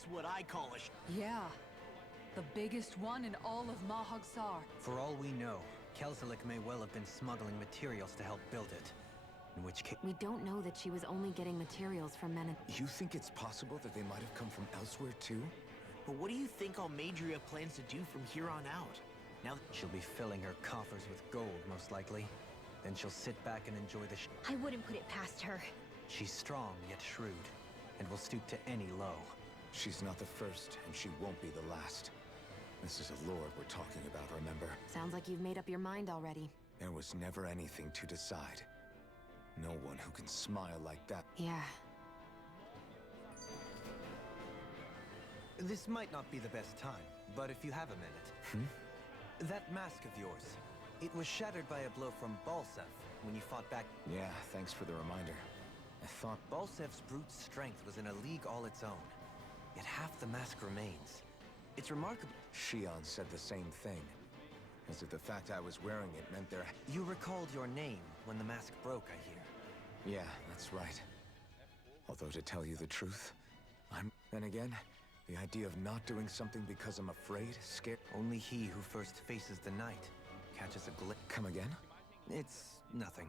That's what I call a Yeah. The biggest one in all of Mahagsar. For all we know, Kelzelik may well have been smuggling materials to help build it. In which case... We don't know that she was only getting materials from men. You think it's possible that they might have come from elsewhere too? But what do you think Almadria plans to do from here on out? Now that She'll be filling her coffers with gold, most likely. Then she'll sit back and enjoy the I wouldn't put it past her. She's strong, yet shrewd, and will stoop to any low. She's not the first, and she won't be the last. This is a lord we're talking about, remember? Sounds like you've made up your mind already. There was never anything to decide. No one who can smile like that. Yeah. This might not be the best time, but if you have a minute... That mask of yours, it was shattered by a blow from Balsev when you fought back. Yeah, thanks for the reminder. I thought... Balsev's brute strength was in a league all its own. Yet half the mask remains. It's remarkable. Shion said the same thing. As if the fact I was wearing it meant there... You recalled your name when the mask broke, I hear. Yeah, that's right. Although to tell you the truth, Then again, the idea of not doing something because I'm afraid, scared... Only he who first faces the night catches a glimpse. Come again? It's nothing.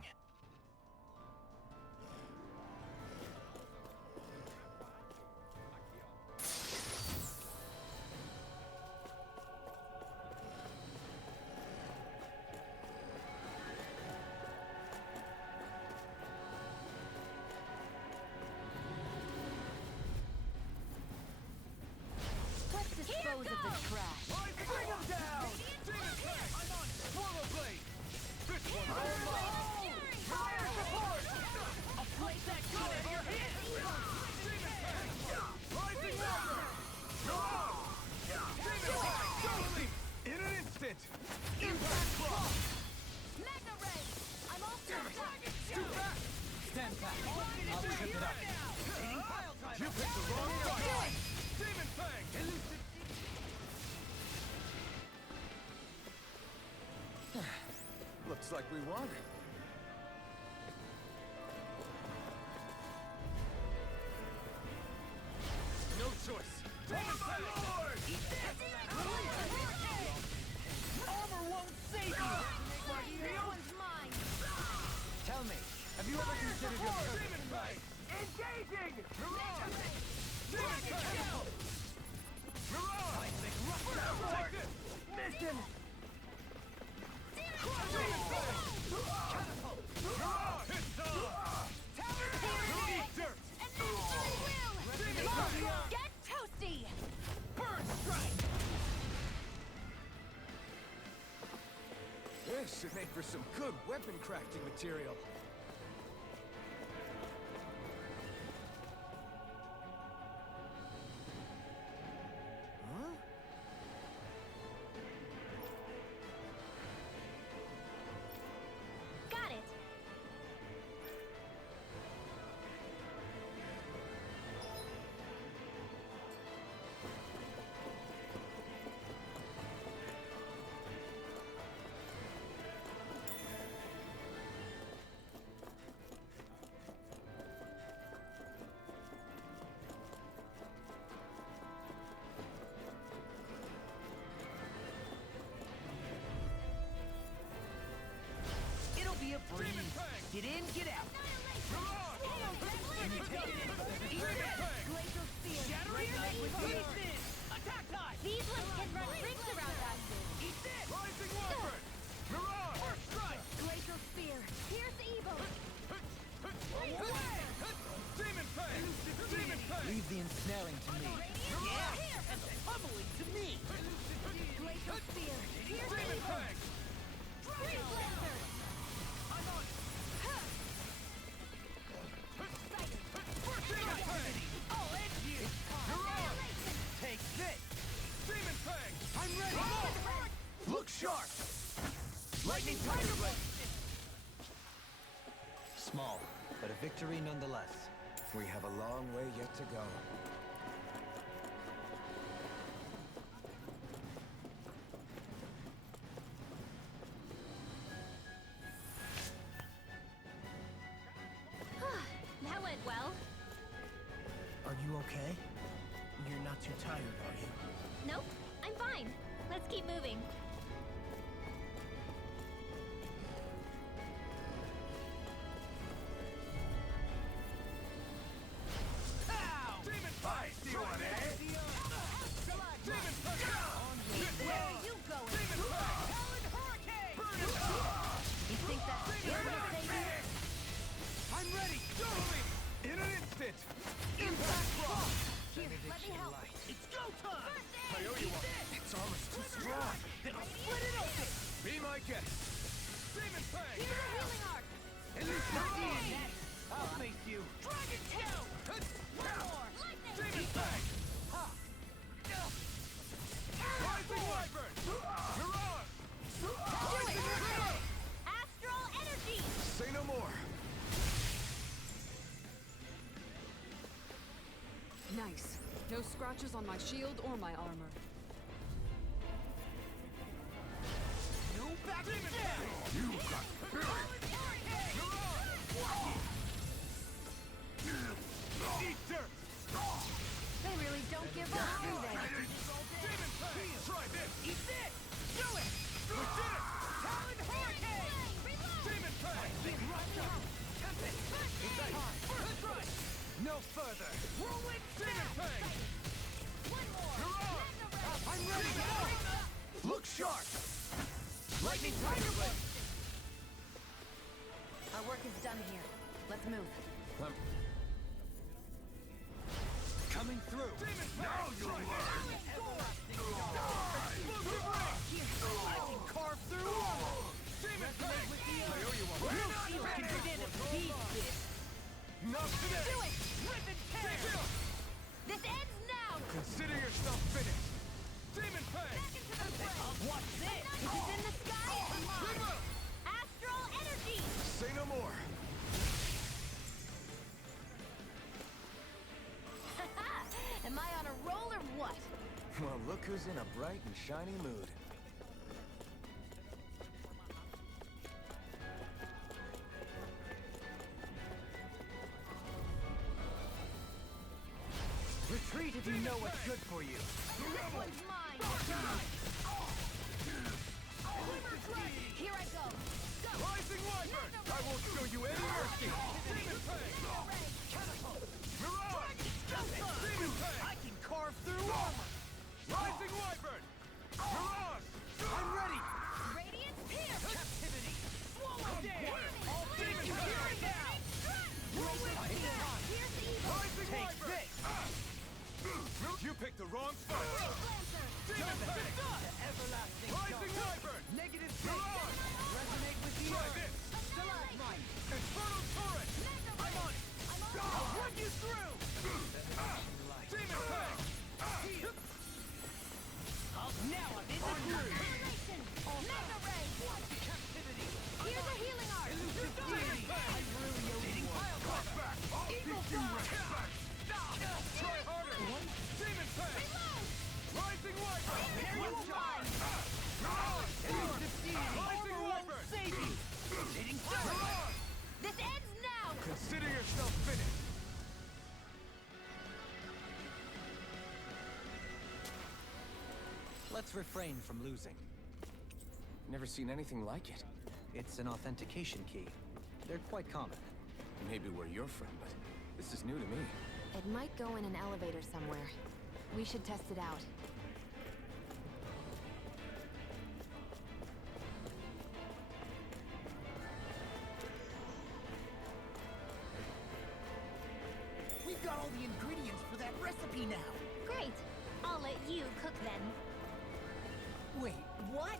Dispose of the trash. Bring him down! I'm on Swallow Blade! This one's all mine! Fire support! I'll place that gun in your hand! Demon Fang! Rising Walker! Demon Fang! Totally! In an instant! Impact Block! Mega Ray! I'm all stuck. Too fast! Stand back. I'll trip it up. You picked the wrong fight! Demon Fang! Looks like we won. No choice! Demon Fang! Lord! Armor won't save you! This one's mine! Tell me, have you ever considered your purpose? Demon Fang! Engaging! Mirage! Demon Fang! Mirage! Take this! Mission! Demon Fang! Catapult! Mirage! It's on! Eat dirt! And then will! Demon Fang! Get toasty! Burn strike! This should make for some good weapon crafting material. Got it! It'll be a breeze. Get in, get out. Glacial Spear! Shattering knife with pieces. Attack time. These ones can run rings around us! Eat this. Rising Wyvern! Mirage! First strike. Glacial Spear! Pierce evil! Demon Fang! Demon Fang! Leave the ensnaring to me. Yeah, and the pummeling to me. Glacial Spear! Pierce Demon evil! Fang! Freeze Lancer! I'm on! Demon Fang! I'll end you. Mirage! Take this. Demon Fang! I'm ready. Look sharp! Lightning Tiger Blade. Small, but a victory nonetheless. We have a long way yet to go. That went well. Are you okay? You're not too tired, are you? Nope, I'm fine. Let's keep moving. Ow! Demon fight! See one, eh? Demon fight! Where are you going? Demon fight! Talon hurricane! Burn it up! You think that's Demon gonna save you? fight! I'm ready! Go me! In an instant! Impact rock! Here, let me help. It's go time! I owe you one. Its armor's too strong. Then I'll split it open. Be my guest. Demon fang! Here's a healing arc. At least you're Hey! in. I'll face you. Dragon tail! One more. Lightning. Demon fang! Ha! Rising wyvern! You're on! Do it. Astral energy. Say no more. Nice. No scratches on my shield or my armor. You back demon fang! You got spirit! You're on! Eat dirt! They really don't give up, do they? Demon fang! Try this! Eat this! Do it! We did it! Talon hurricane! Demon fang! That's right! No further! Whirlwind Demon fang! One more. You're on! I'm ready to go! Look sharp! Lightning tiger blade! Our work is done here. Let's move. Coming through! Demon fang! Now you'll learn! Explosive ring! I can carve through armor. Demon fang! I owe you one. No shield can prevent a beat this. Not today! Do it! Rip and tear! Chill! This ends now. Consider yourself finished! Demon fang! Back into the fray. What's this? If it's in the sky, it's mine. Astral energy. Say no more! Am I on a roll or what? Well, look who's in a bright and shiny mood. Retreat if you know what's good for you. This one's mine. Here I go. Rising wyvern! I won't show you any mercy! Demon fang! Mirage! Demon fang! I can carve through armor. Rising wyvern! Mirage! I'm ready. Radiant pierce. Captivity. Swallow dare. All demons here here and now. Whirlwind tear. Here's the evil. Rising Take wyvern! this. You picked the wrong fight! Lancer. Demon fang! Everlasting Rising dark. wyvern! Negative Mirage! resonate with the Try earth. this! Stalagmite. Infernal turret! I'm on it. I'll run you through. Demon fang! Now I'm in the groove. Annihilation. Mega ray. Captivity. Here's a healing arc. Elusive deity. I really owe you one. Back! I'll Eagle teach you fly. right! Try harder! Demon fang! Rising wyvern! There you shine. Mirage! Elusive deity. Rising Armor won't wyvern! save you. Hitting through. Mirage! This ends now. Consider yourself finished! Let's refrain from losing. Never seen anything like it. It's an authentication key. They're quite common. Maybe where you're from, but this is new to me. It might go in an elevator somewhere. We should test it out. We've got all the ingredients for that recipe now. Great. I'll let you cook then. Wait, what?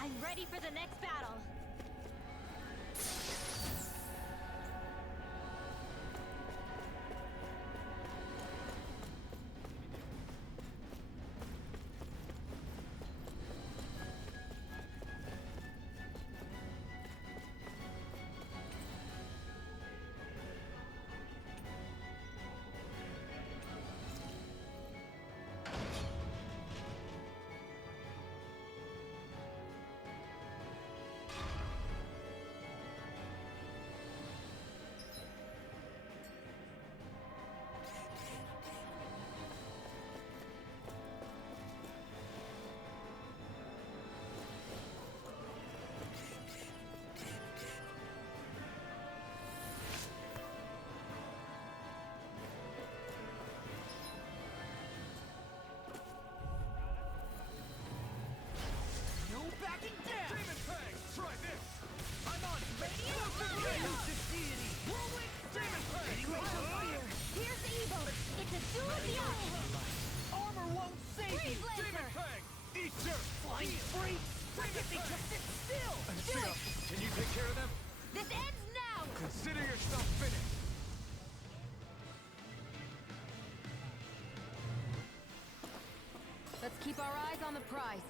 I'm ready for the next battle. Backing down! Demon Fang! Try this! I'm on it! Elusive deity! Whirlwind Demon Fang! Here's evil. It's a duel of the eye. Armor won't save you! Demon Fang! Eat dirt! Flying free! Why can't they just sit still? Do it! Can you take care of them? This ends now. Consider yourself finished! Let's keep our eyes on the prize.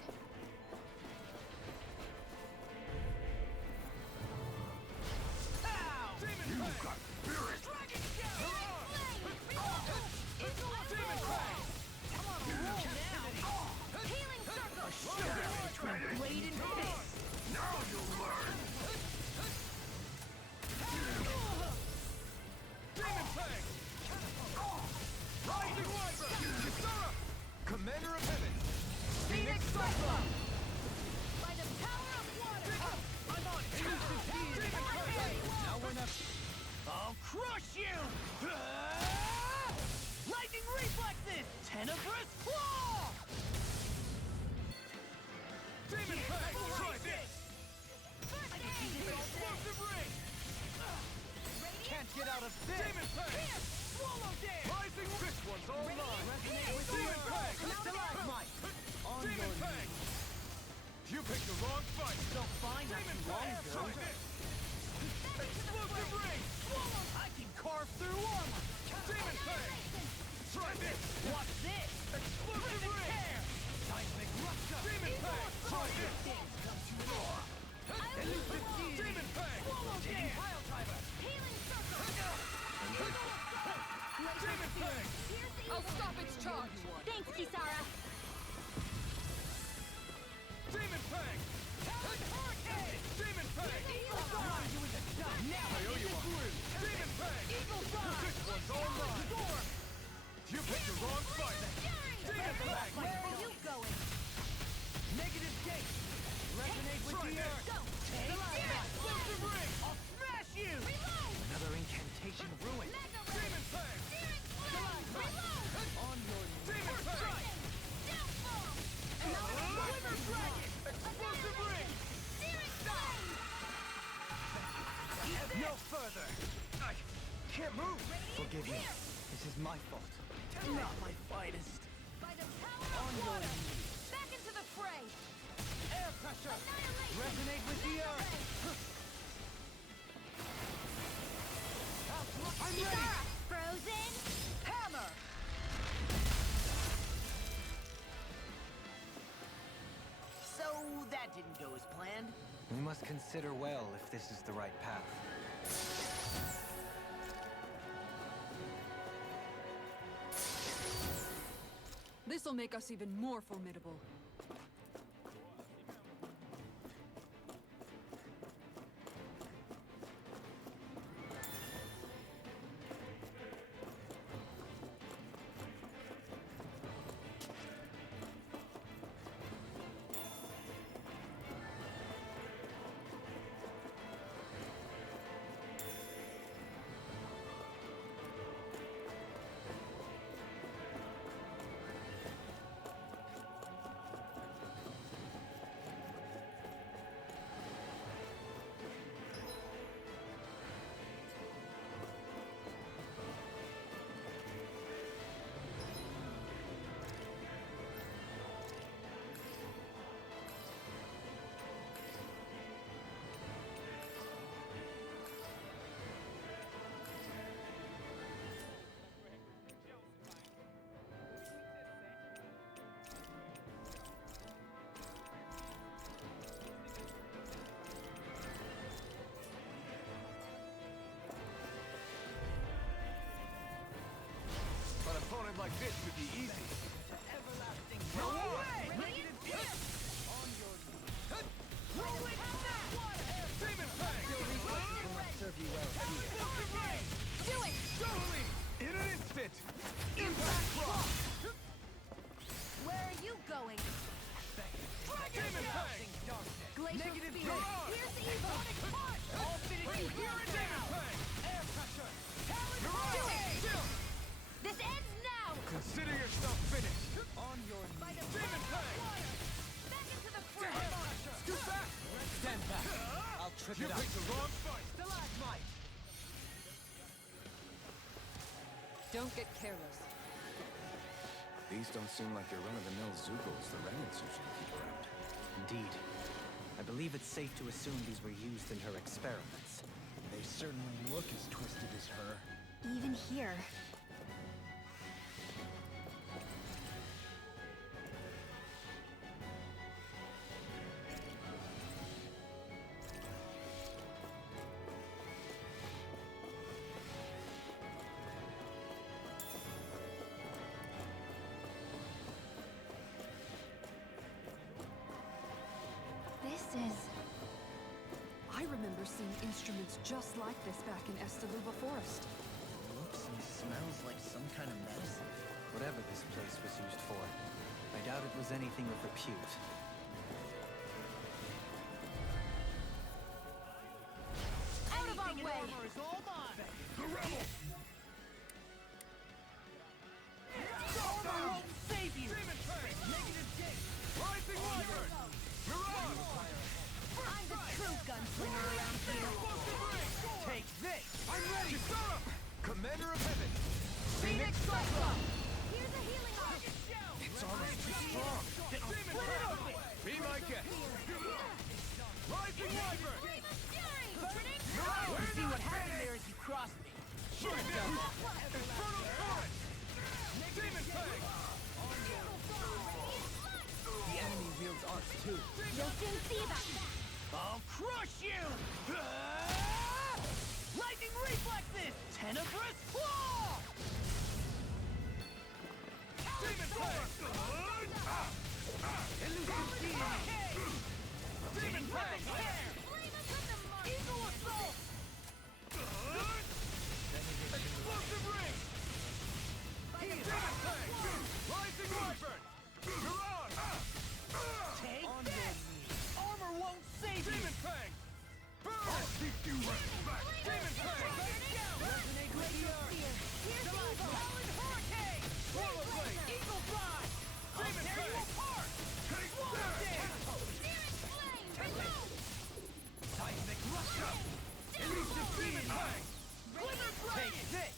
Commander of Heaven! Phoenix Cyclone! By the power of water! I'm on it! Now we're not... I'll crush you! Lightning reflexes! Tenebrous claw! Demon Fang! Try this! Explosive ring! Can't get out of this! Demon Fang! Swallow dance! Rising! This one's all mine! Demon Fang! Demon Fang! You picked the wrong fight! They'll find us Demon long Fang! ago. Try this! Explosive ring! I can carve through armor! Demon Fang! Try this! Watch this! Explosive ring! Seismic rupture! Demon Fang! Try this! Elusive deity! Demon Fang! Taking pile driver! Healing circle! Demon Fang! I'll stop its charge. Thanks, Kisara. Demon Fang! Demon Fang! Now I owe you one! Demon Fang! This one's all mine! You picked the wrong fight! Demon Fang! Where are you going? negative gate. Resonate with Try the this. earth. Take this! Explosive ring! I'll smash you! Reload! Another incantation ruined. Mega Demon Fang! Searing flame! Reload! On your Demon Fang! Downfall! Glimmer Dragon! Explosive ring! Searing flame! No further. I can't move. Forgive me. This is my fault. not my finest. By the power of water! Back into the fray! Air pressure. Annihilation! Resonate with the earth. I'm ready. Kisara! Frozen! Hammer. So that didn't go as planned. We must consider well if this is the right path. This'll make us even more formidable. This should be easy. Everlasting No power. way! Radiant fist. On your knees. Rolling Demon Fang! Will not serve you well here. Explosive ray! Do it! Totally! In an instant! Impact Rock! Where are you going? Demon Fang! Glacial Negative speed. charge. Here's evil. All finish you here and Demon Fang! Air pressure! Mirage! Chill! This ends now! Consider yourself finished! On your By knees. the Demon Fang! Back into the Air front! pressure! Scoot back! Stand back. I'll trip You it up. picked the wrong fight! Stalagmite. Don't get careless. These don't seem like your run-of-the-mill Zoogles the remnants usually keep around. Indeed. I believe it's safe to assume these were used in her experiments. They certainly look as twisted as her. Even here. This is... I remember seeing instruments just like this back in Estiluva Forest. Looks and smells like some kind of medicine. Whatever this place was used for, I doubt it was anything of repute. Out of our Anything in way! armor is all mine. The rebel! Armor won't save you. Demon Fang! Negative gate. Rising Wyvern! Mirage! I'm the true gunslinger around here! Explosive ring! Take this. I'm ready! Kisara! Commander of Heaven! Phoenix Cyclone! Here's a healing arc! It's almost too strong! Demon Fang! Be my guest! Rising Wyvern! Fury! You see what happened there as you crossed me. Shoot it down! Infernal Torrent! Demon Fang! The enemy wields arts too. You'll soon see about that! I'll crush you! Lightning reflexes! Tenebrous claw! Demon Fang! Elusive deity! Demon Fang! Eagle assault! Explosive ring! Demon Fang! Rising Wyvern! Mirage! Take this! Armor won't save you! Demon Fang! I'll keep you respect! Demon Fang! Resonate with the earth! Here's evil! Howling hurricane! Swallow Blade! Eagle fly! I'll Demon tear you Fang! apart! Take Swallow that! dance! Flame! Reload! Seismic rush! Elusive Demon Fang! Glimmer Take this!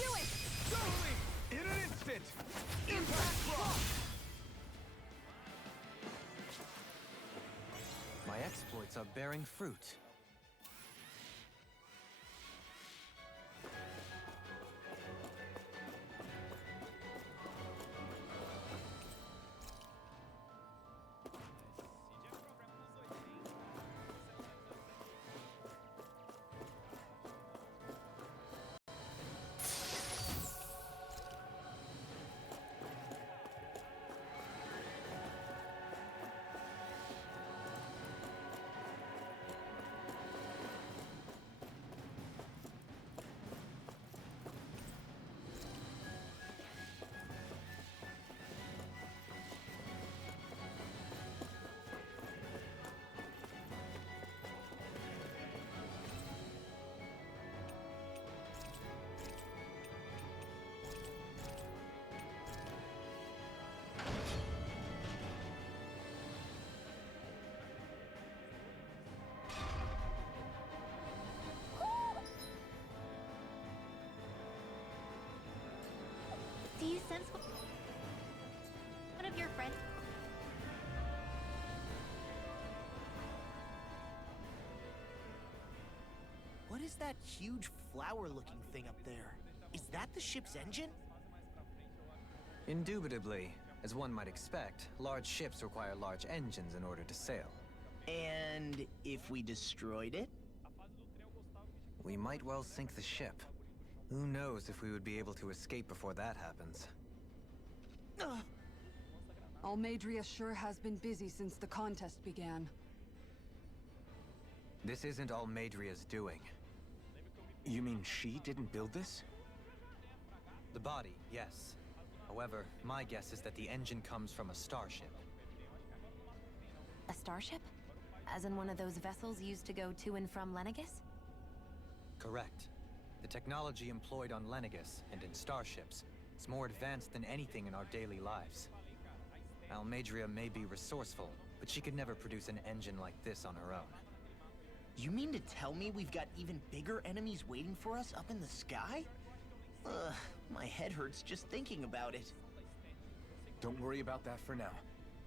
Do it! Totally! In an instant! Impact Rock! My exploits are bearing fruit. Do you sense one of your friends? What is that huge flower-looking thing up there? Is that the ship's engine? Indubitably. As one might expect, large ships require large engines in order to sail. And if we destroyed it? We might well sink the ship. Who knows if we would be able to escape before that happens. Almadria sure has been busy since the contest began. This isn't all Madria's doing. You mean she didn't build this? The body, yes. However, my guess is that the engine comes from a starship. A starship? As in one of those vessels used to go to and from Lenegis? Correct. The technology employed on Lenegis and in starships is more advanced than anything in our daily lives. Almadria may be resourceful, but she could never produce an engine like this on her own. You mean to tell me we've got even bigger enemies waiting for us up in the sky? Ugh, my head hurts just thinking about it. Don't worry about that for now.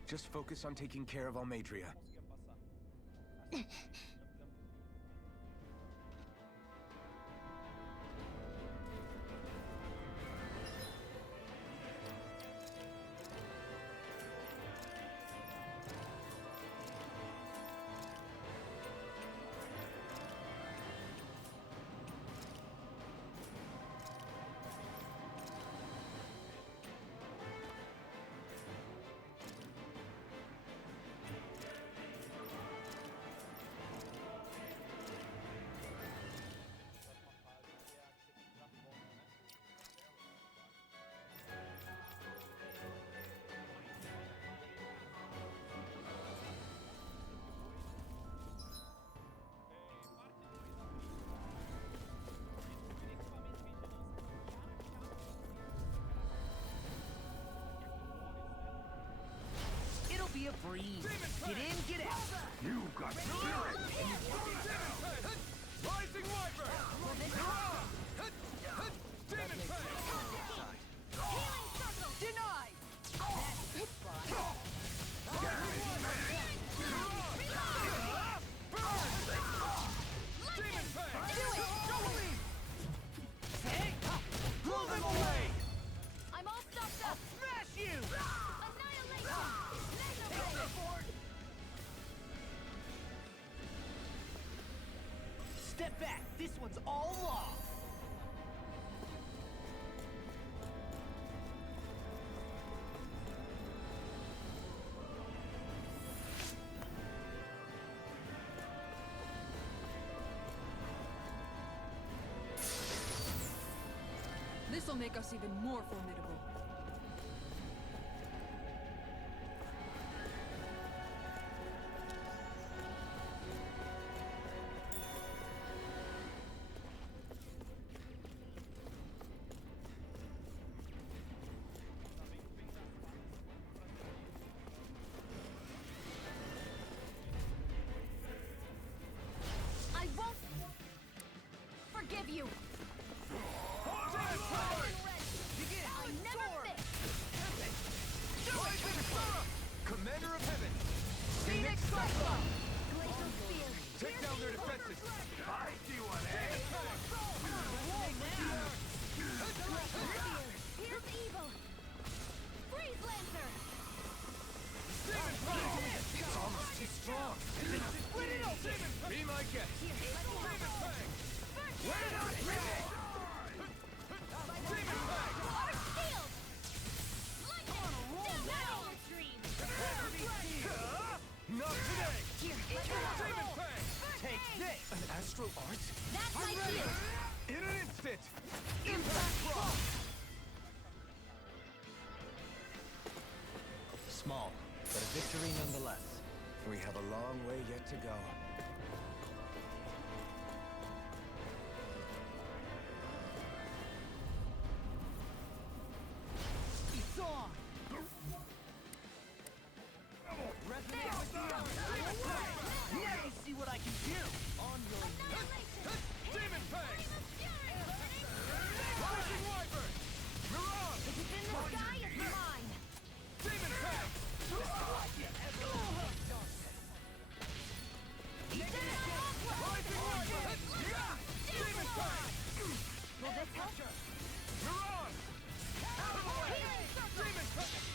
Just focus on taking care of Almadria. It'll be a breeze. Get in, get out. You got spirit! Rising Wyvern! Demon Fang! Denied. Demon Fang! Blow them away. I'm all stopped up! Smash you. Annihilation! Laser blade! Step back. This one's all law. This'll make us even more formidable. I won't forgive you! I never fit! Commander of Heaven! Phoenix Cyclone. Glacial spear! Take down their defenses! I see one, eh? Here's evil! Freeze Lancer! It's almost too strong! Split it open. Be my guest! We're not ready! Water shield! Lightning! Now! Not today! Demon Take this. An astral art? That's my cue! In an instant! Impact rock. Small, but a victory nonetheless. We have a long way yet to go. It's on. Now you see what I can do. On your Annihilation! Demon Fang! Flame of fury! Rising Wyvern! Mirage! If it's in the sky, it's mine! Demon Fang! Rising Wyvern! Demon Fang! Will this help? Mirage! Demon Fang!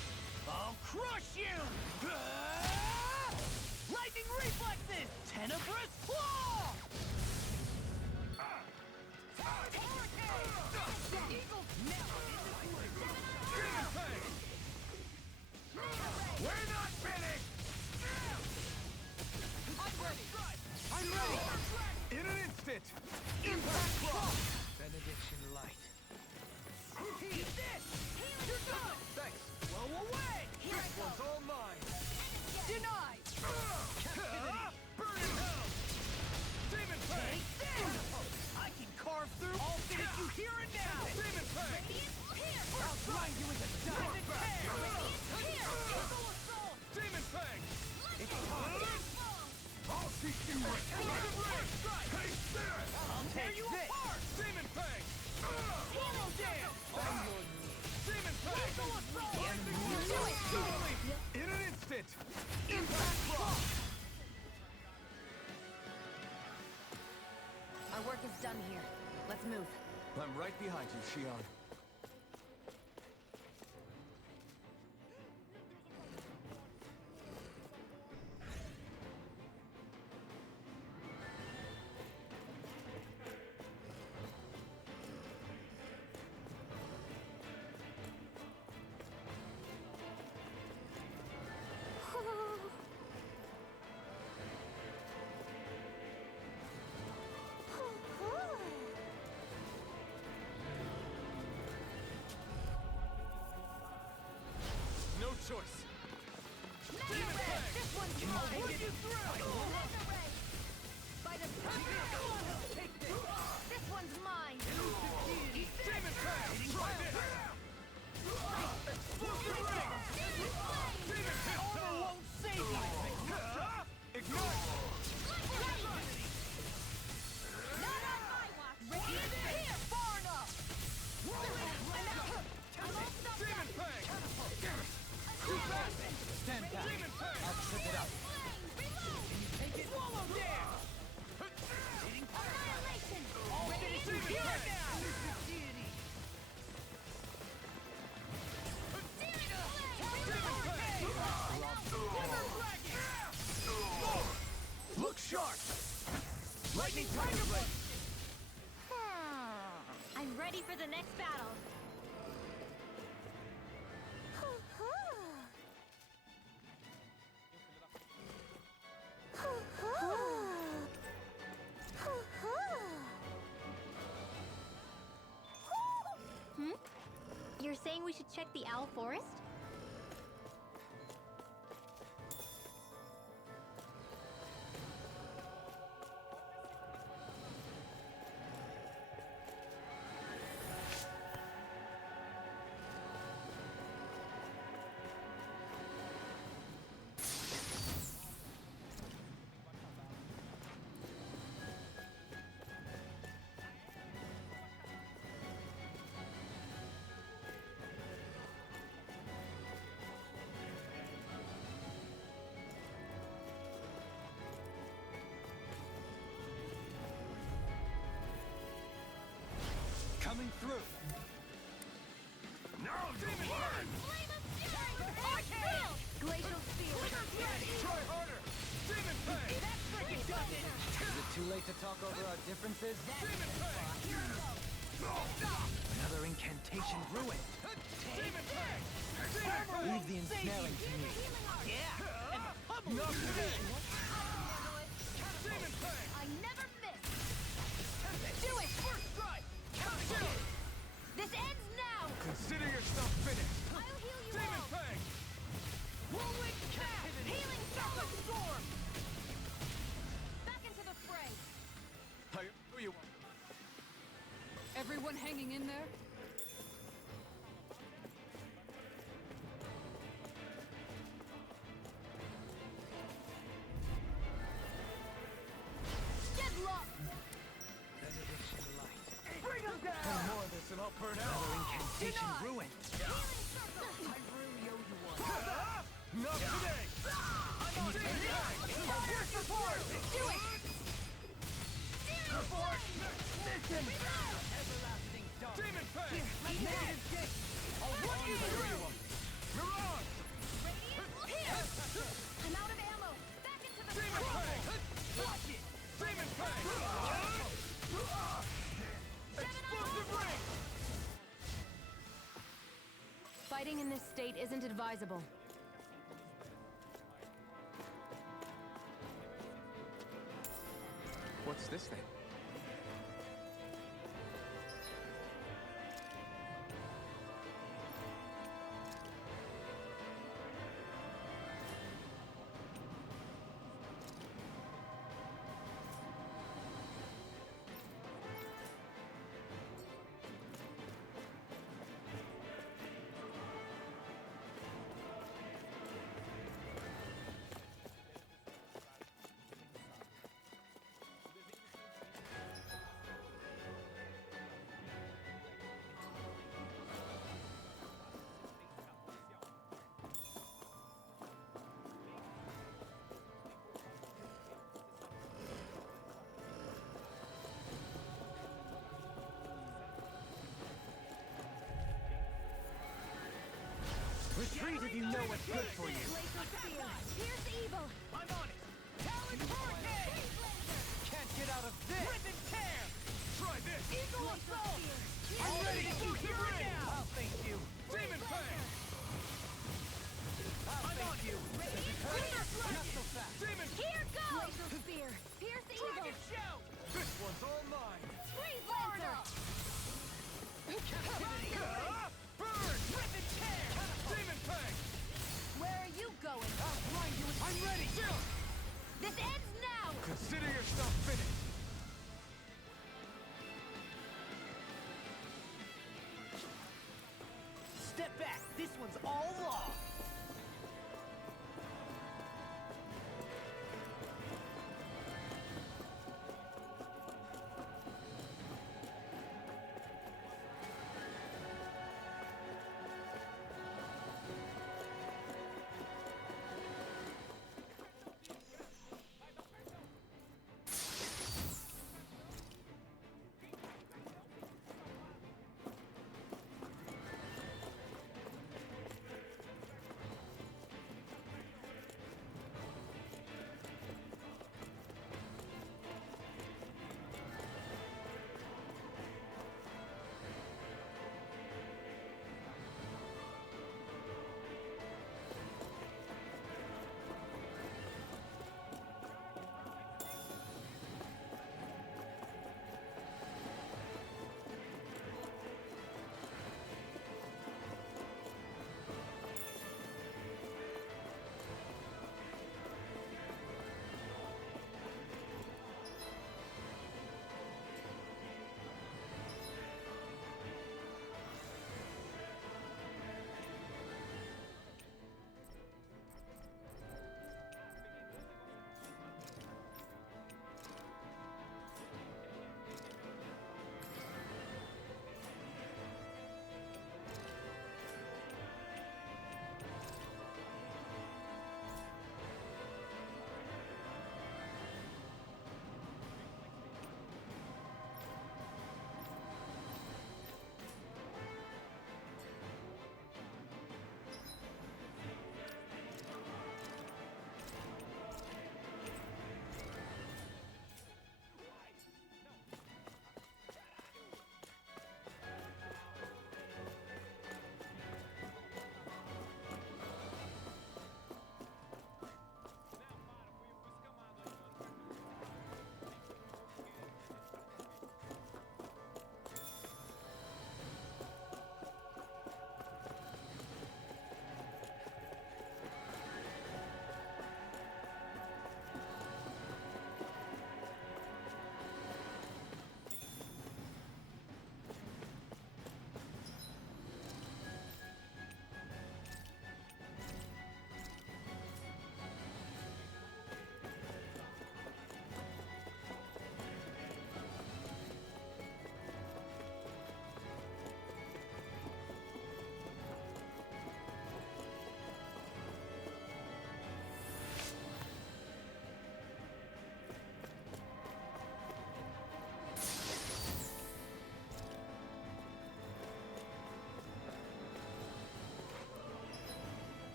I'll crush you! Lightning reflexes! Tenebrous claw! Demon Fang! work is done here. Let's move. I'm right behind you, Shion. No choice. Mega Ray! This one's mine! Mega Ray! By the Take this! This one's mine! Demon Pass! Try this! Explosive ring! Demon Pistol! Won't save you! Ignite! Not on my watch! Here, far enough! I'm out! I'm all stuffed Demon up! Fang! Too fast! Stand back. Demon Fang! I'll trip it up. Take it! Swallow down! Annihilation! Demon Here Fang! now! Look sharp! Lightning Tiger Blade! I'm ready for the next battle. You're saying we should check the Owl Forest? Coming through. Now Demon Fang! Glacial Spear! Try harder! Demon Fang! Is it too late to talk over our differences? Demon Fang! Another incantation ruined. Demon Fang! Demon Fang! Leave the ensnaring to me. Not today! Demon Fang! I never miss! Do it! First strike! Shoot! This ends now! Consider yourself finished! I'll heal you Demon all! Fang! Whirlwind Cast! Healing Solid Storm! Back into the fray! I owe you one. Everyone hanging in there? Deadlock! Bring him down! One more of this and I'll burn out! Another incantation ruined. Healing Circle! Not today! Fire support! Do it! Support! Mission! Demon Fang! I'll run you through! Mirage! I'm out of ammo! Back into the Demon Fang! Watch it! Demon Fang! Explosive ring! Fighting in this state isn't advisable. What's this thing? Treat if you know what's good for you. Laser spear. Pierce evil. I'm on it. Talon Hurricane! Can't get out of this! Rip and tear! Try this! Eagle Assault! I'm ready to shoot you right now! I'll thank you. Demon Fang! I'll thank you. Not so fast. Demon! Here goes! Laser spear. Pierce evil. Dragon Shout! This one's all mine. Freeze lancer. Captivity! Burn! Rip and tear! Demon Fang! Where are you going? I'll blind you with... I'm ready! This ends now! Consider yourself finished! Step back. This one's all law.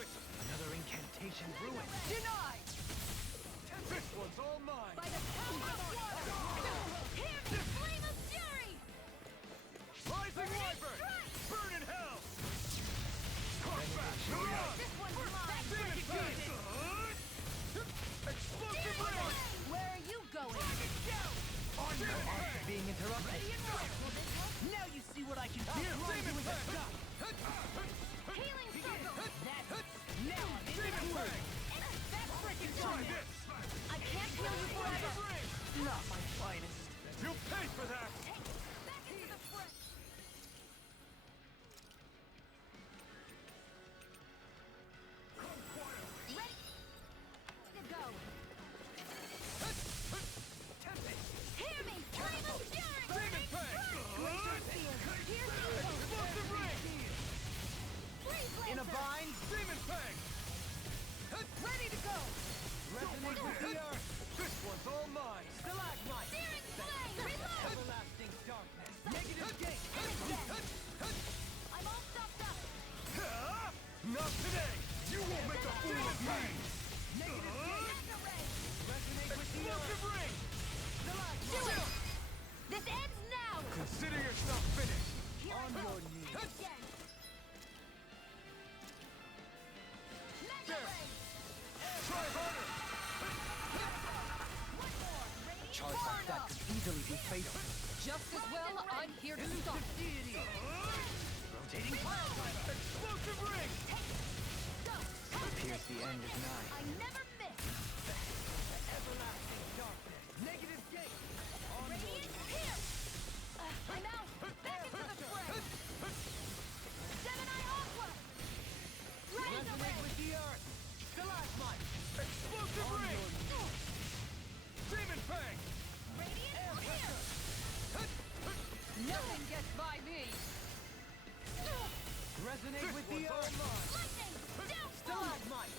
it! Another incantation ruined. Denied! This one's all mine! By the power of water! Hear me, flame of fury! Rising Wyvern! Burn in hell! Caught fast! You're on! This one's mine! Demon Fang! Explosive ring! Where are you going? Dragon Shout! On your head! Being interrupted. Ready and roll. Will this help? Now you see what I can do. Demon Fang! Healing circle! That's now I'm in Demon the Fang! That's freaking Try fun! this! I can't heal you forever! Explosive ring! Not my finest. You pay for that! Take it back into the front! Ready to go! Hear me! Flame of fury! Demon Fang! Explosive ring! Freeze In a laser! bind. Demon Fang! Ready to go! Resonate with the earth! This one's all mine! Stalagmite. Searing flame! Reload! Everlasting darkness. Negative gate. And again! I'm all stopped up! Not today! You won't make a fool of me! Mega ray! Resonate with the earth. Explosive ring! Do it! This ends now! Consider yourself finished! Here I go! And again! Mega There. ray! Try harder! One more! Charge like that could easily be fatal. Just as well, I'm here to stop. Deity. Rotating pile driver. Explosive ring! Go! Appears the end is nigh. I never miss! Everlasting darkness. Negative gate. Radiant pierce! I'm out! Back into the fray! Gemini Aqua! Rise Resonate away! with the earth. Stalagmite. Explosive ring! Demon Fang! Radiant pierce! Nothing gets by me. Resonate with the One's all earth. mine! Lightning! Downfall! Stalagmite.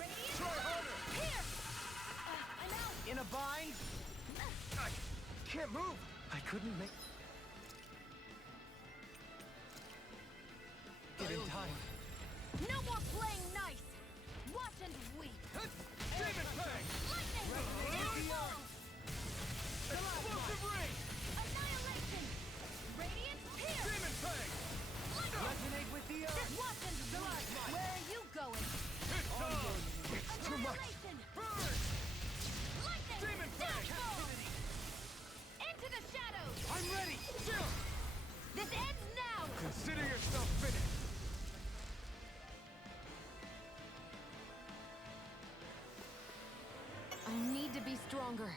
Radiant Try harder! pierce! I'm out! In a bind. I can't move! I couldn't make it in time. No more playing nice! Watch and weep! Demon Fang! Lightning! Downfall! Explosive ring! Annihilation! Radiant pierce! Demon Fang! Resonate with the earth. Watch and weep! Where are you going? It's on! It's too much! Annihilation! Burn! Lightning! Demon Fang! Downfall! Into the shadows! I'm ready! Chill! This ends now! Consider yourself finished! I need to be stronger.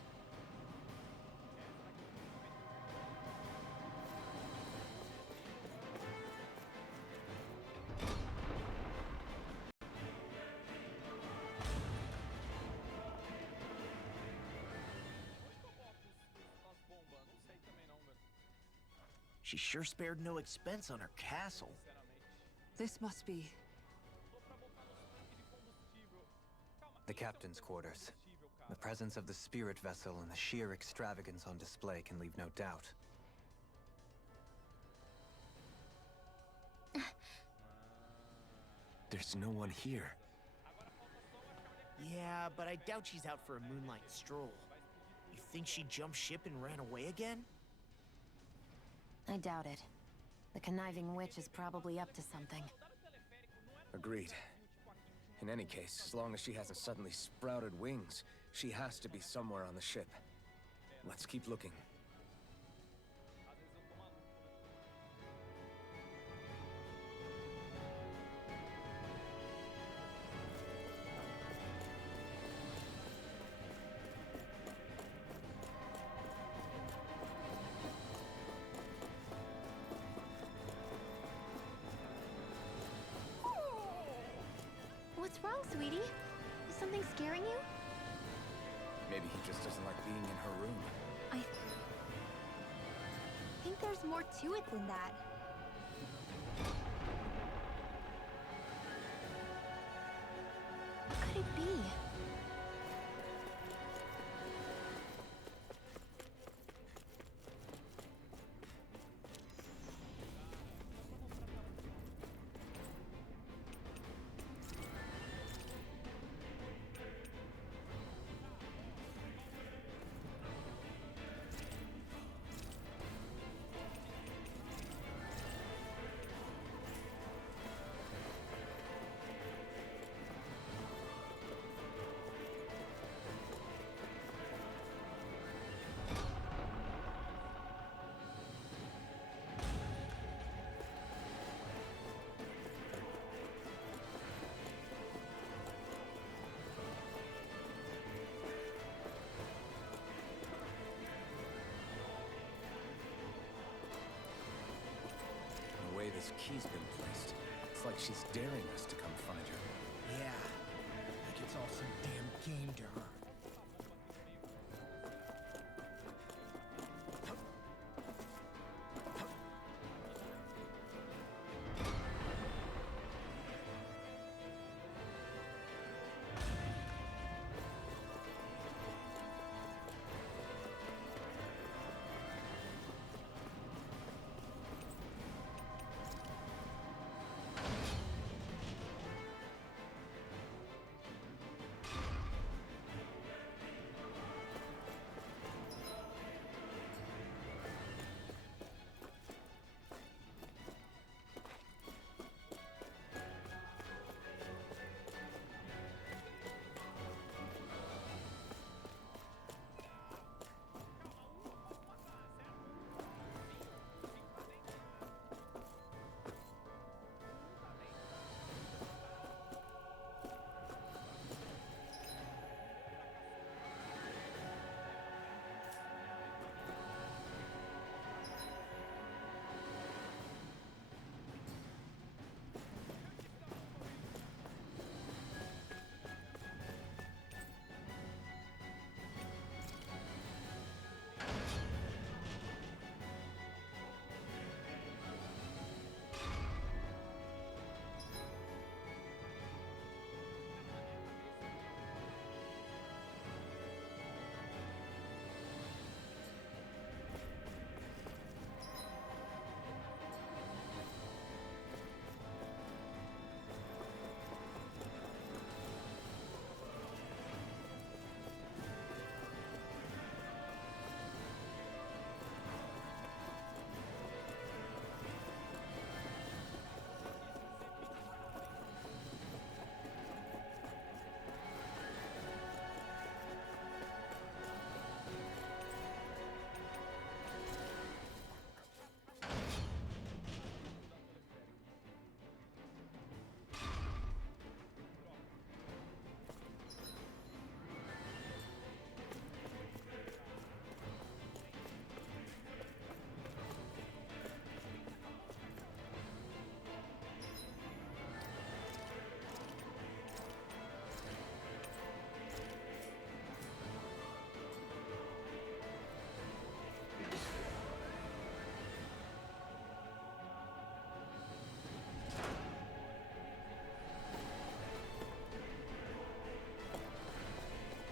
She sure spared no expense on her castle. This must be... The captain's quarters. The presence of the spirit vessel and the sheer extravagance on display can leave no doubt. There's no one here. Yeah, but I doubt she's out for a moonlight stroll. You think she jumped ship and ran away again? I doubt it. The conniving witch is probably up to something. Agreed. In any case, as long as she hasn't suddenly sprouted wings, she has to be somewhere on the ship. Let's keep looking. What's wrong, sweetie? Is something scaring you? Maybe he just doesn't like being in her room. I think there's more to it than that. What could it be? this key's been placed. It's like she's daring us to come find her. Yeah, like it's all some damn game to her.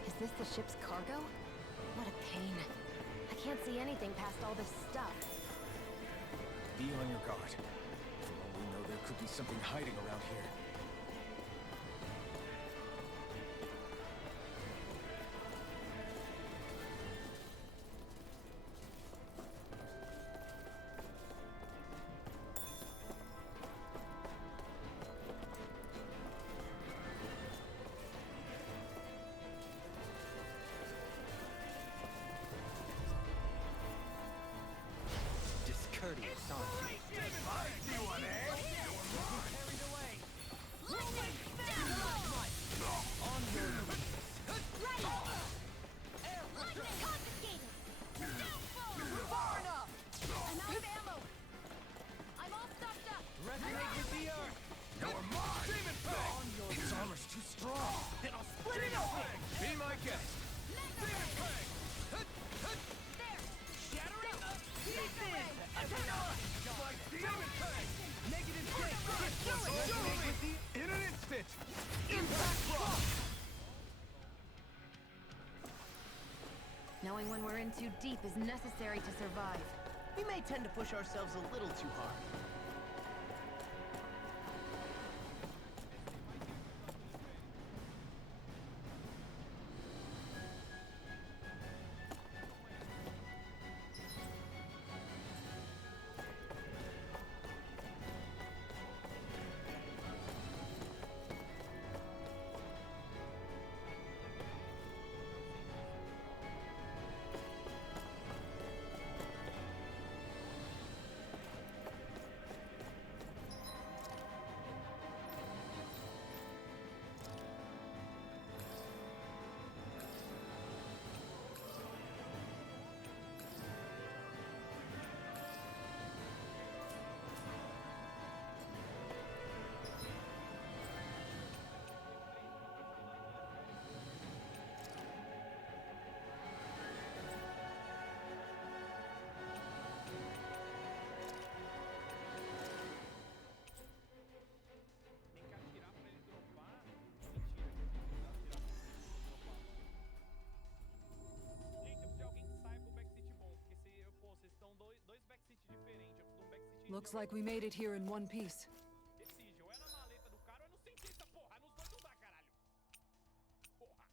Is this the ship's cargo? What a pain. I can't see anything past all this stuff. Be on your guard. For all we know, there could be something hiding around here. Discourteous, aren't you? Its armor's too strong. Then I'll split it open! Be my guest. Shattering pieces! Like Demon Fang! Negative 6! In an instant! Impact Rock! Knowing when we're in too deep is necessary to survive. We may tend to push ourselves a little too hard. Looks like we made it here in one piece. Decide, ou é na maleta do cara ou é no cientista, porra. Nos dois não dá, caralho. Porra.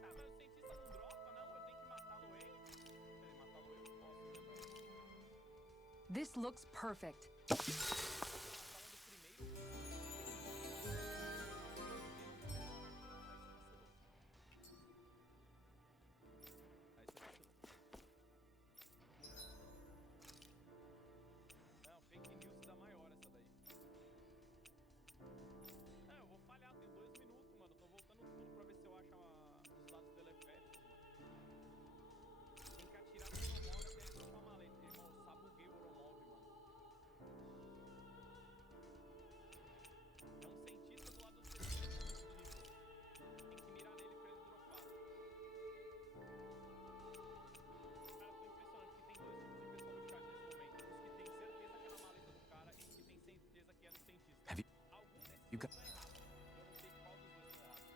Tá, mas o cientista não dropa, não? Eu tenho que matá-lo ele? Peraí, matá-lo eu posso, né, mas... This looks perfect. Não, fake news da maior essa daí. Não, eu vou falhar, tenho 2 minutos, mano. Eu tô voltando tudo pra ver se eu acho os dados teleféricos, mano. Tem que atirar no Oromov até ele puxar a maleta. Irmão, sabuguei o Oromov, mano. É um cientista do lado do sistema. Tem que mirar nele pra ele dropar. Cara, eu tô impressionado que tem 2 tipos de pessoa no chat nesse momento. Os que tem certeza que é na maleta do cara e os que tem certeza que é no cientista. Algum desses You dois got- tá errado. Eu não sei qual dos dois tá errado.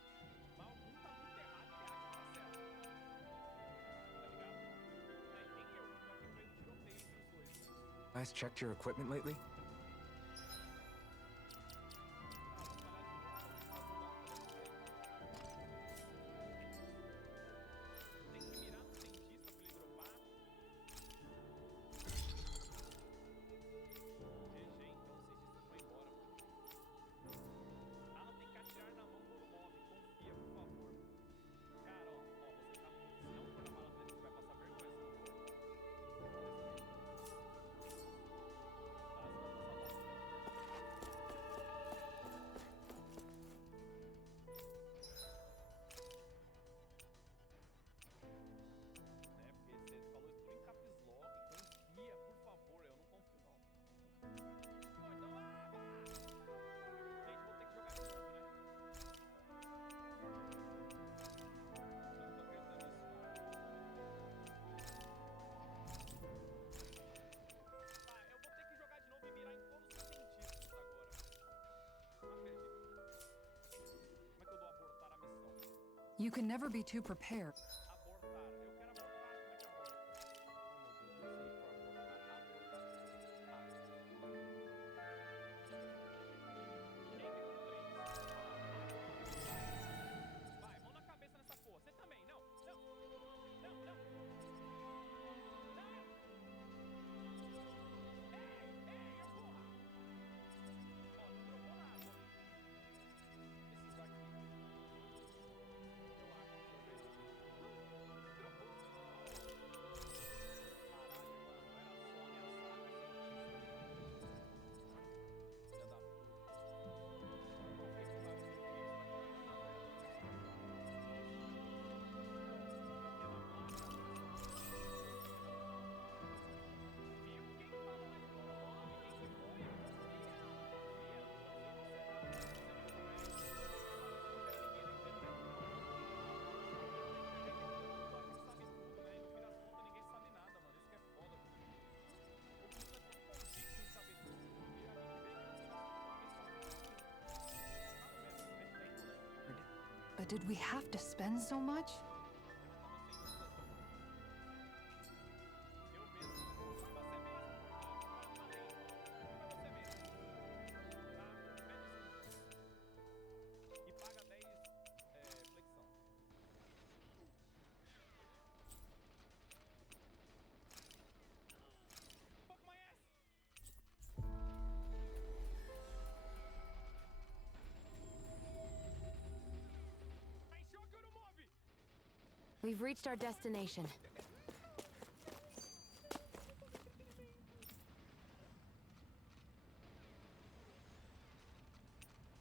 Mas algum tá muito errado e acha que tá certo. Tá ligado? Aí tem eu que tô aqui no meio do tiroteio entre os dois. Guys, checked your equipment lately? Tem que mirar no cientista pra ele dropar. GG, então o cientista foi embora, mano. Ah, não tem que atirar na mão do mob. Confia, por favor. Cara, ó, você tá. Se não for na mala dele, você vai passar vergonha se não for. Né? Porque você falou isso tudo em caps lock. Confia, por favor. Eu não confio, não. Pô, então lava! Gente, vou ter que jogar de novo, né? Eu não tô acreditando nisso, não. Ah, eu vou ter que jogar de novo e mirar em todos os cientistas agora. Não acredito. Como é que eu dou abortar a missão? You can never be too prepared. Abortar. Eu quero abortar. Como é que aborta? Oh, meu Deus, não sei por abortar. Abortar. Tá. Quem tem um 3? Vai, mão na cabeça nessa porra. Você também. Não, não. Não, não. Não. Ei, a porra. Ó, não dropou nada. Esses daqui. Eu acho, deixa eu ver. Dropou! Caralho, mano, era só ameaçar a cientista. Filha da puta. Por que que vai fazer isso? Viu? Quem que falou aí do nome? Quem que foi? Eu confia. But did we have to spend so much? E paga 10 flexão. Fuck my ass! Aí, choque, eu não move! We've reached our destination.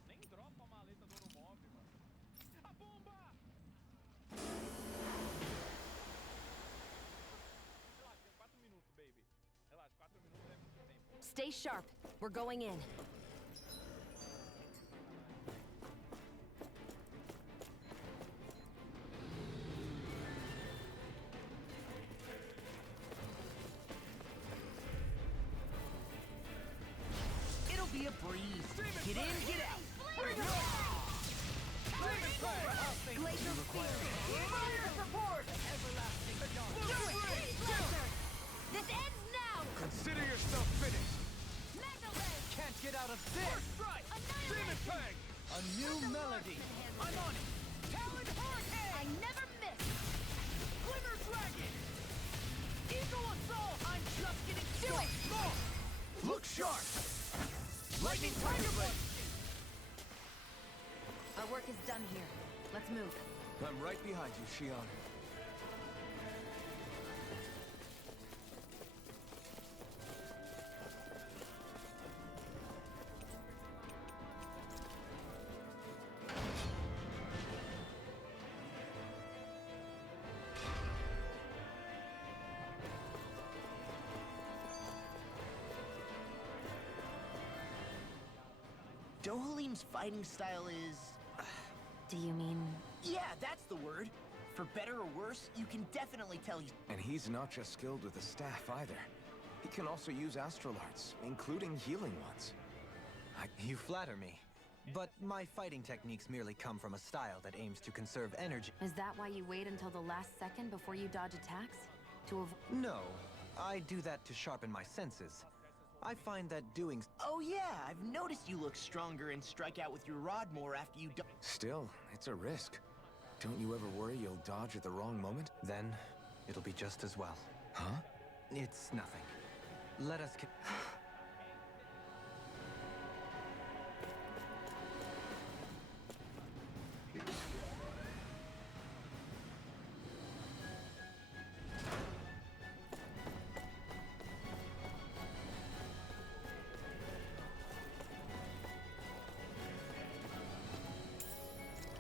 Nem dropa a maleta do Oromov, mano. A bomba! Relaxa, tem 4 minutos, baby. Relaxa, 4 minutos é muito tempo. Stay sharp. We're going in. It'll be a breeze. Get in, get out. Glacier Fury! Fire support! Everlasting dawn! Do it! Blizzard! Consider yourself finished. Mega ray! Can't get out of this. First strike. Demon Fang. A new melody. I'm on it. Talon Hurricane. I never miss! Glimmer Dragon. Eagle Assault. I'm just getting started. More. Look sharp. Lightning Tiger Blade. Our work is done here. Let's move. I'm right behind you, Shion. Dohalim's fighting style is... Do you mean... Yeah, that's the word. For better or worse, you can definitely tell he's... And he's not just skilled with the staff either. He can also use astral arts, including healing ones. You flatter me. But my fighting techniques merely come from a style that aims to conserve energy. Is that why you wait until the last second before you dodge attacks? To avoid... No, I do that to sharpen my senses. I find that doing... Oh yeah, I've noticed you look stronger and strike out with your rod more after you Still, it's a risk. Don't you ever worry you'll dodge at the wrong moment? Then, it'll be just as well. Huh? It's nothing. Let us...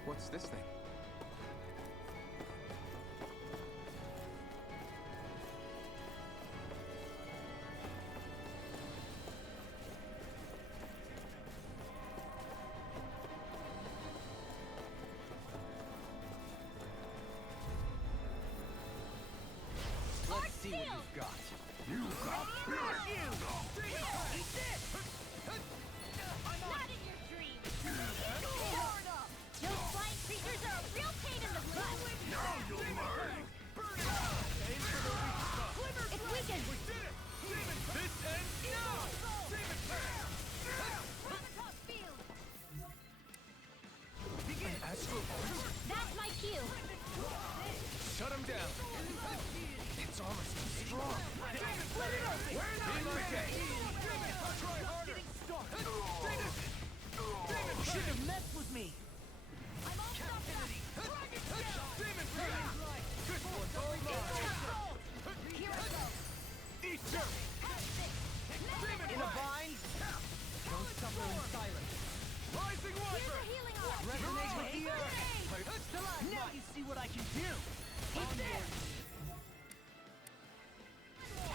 What's this thing? Let's see what you've got. Not in your dreams! Powered up! Those flying creatures are a real pain in the butt! It's weakened! This ends now. Gravitas field! Begin. That's my cue! Shut him down! Its armor's too strong! Try harder. Shouldn't have messed with me! I'm all stopped up! Demon Fang. This one's all mine. Here I go! Eat dirt. Demon In a Fang. bind? Don't suffer in silence. Rising Here's Wyvern. a healing art! Resonate with the earth! Grenade. Now you see what I can do! Eat this.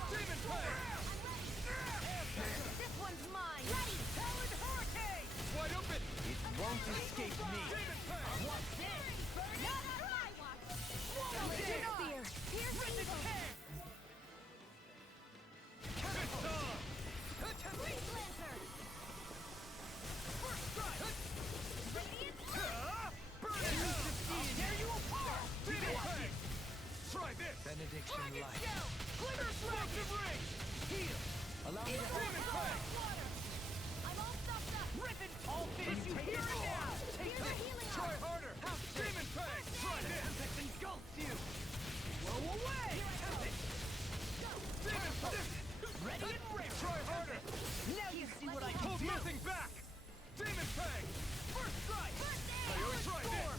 Demon Fang. This one's mine! Ready! Talon Hurricane. Wide open. It won't escape me. Demon Fang. What's this? Not on my watch! Laser spear! Pierce evil! Fist on. Freeze lantern! First strike. Radiant! Burn it. I'll tear you apart. Demon Fang. Try this. Benediction light. Glitter explosive ring. Heal. Allow me to... Demon Fang. Water! I'm all stopped up! Ribbon! All finish you hear it now! Here's a healing Try art! harder. Demon Fang. Try this. Tempest engulfs you! Blow away! Demon Fang. Ready and ready! Try harder. Now you see what I can Hold do! nothing back. Demon Fang. First strike. Try this.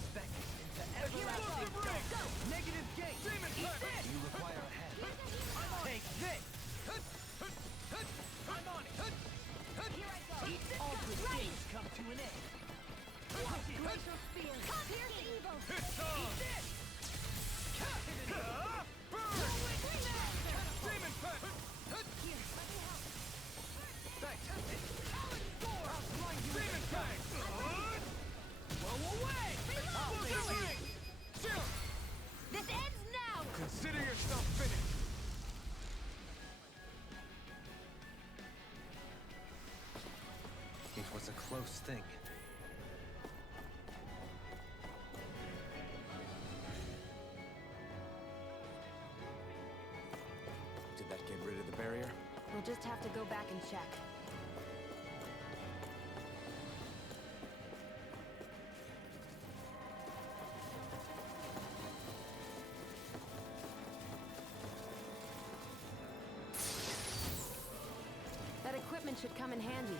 Explosive ring. Negative gate! Demon Fang. You require a hand. Take this! I'm on it. Here I go! All good things come to an end! Glacial spear! Pierce evil! It's on. Burn. Demon Fang. Here, let me help! Thanks. Demon Fang. Blow away! Explosive ring. Shield. This ends now! Consider yourself finished. It was a close thing. Did that get rid of the barrier? We'll just have to go back and check. That equipment should come in handy.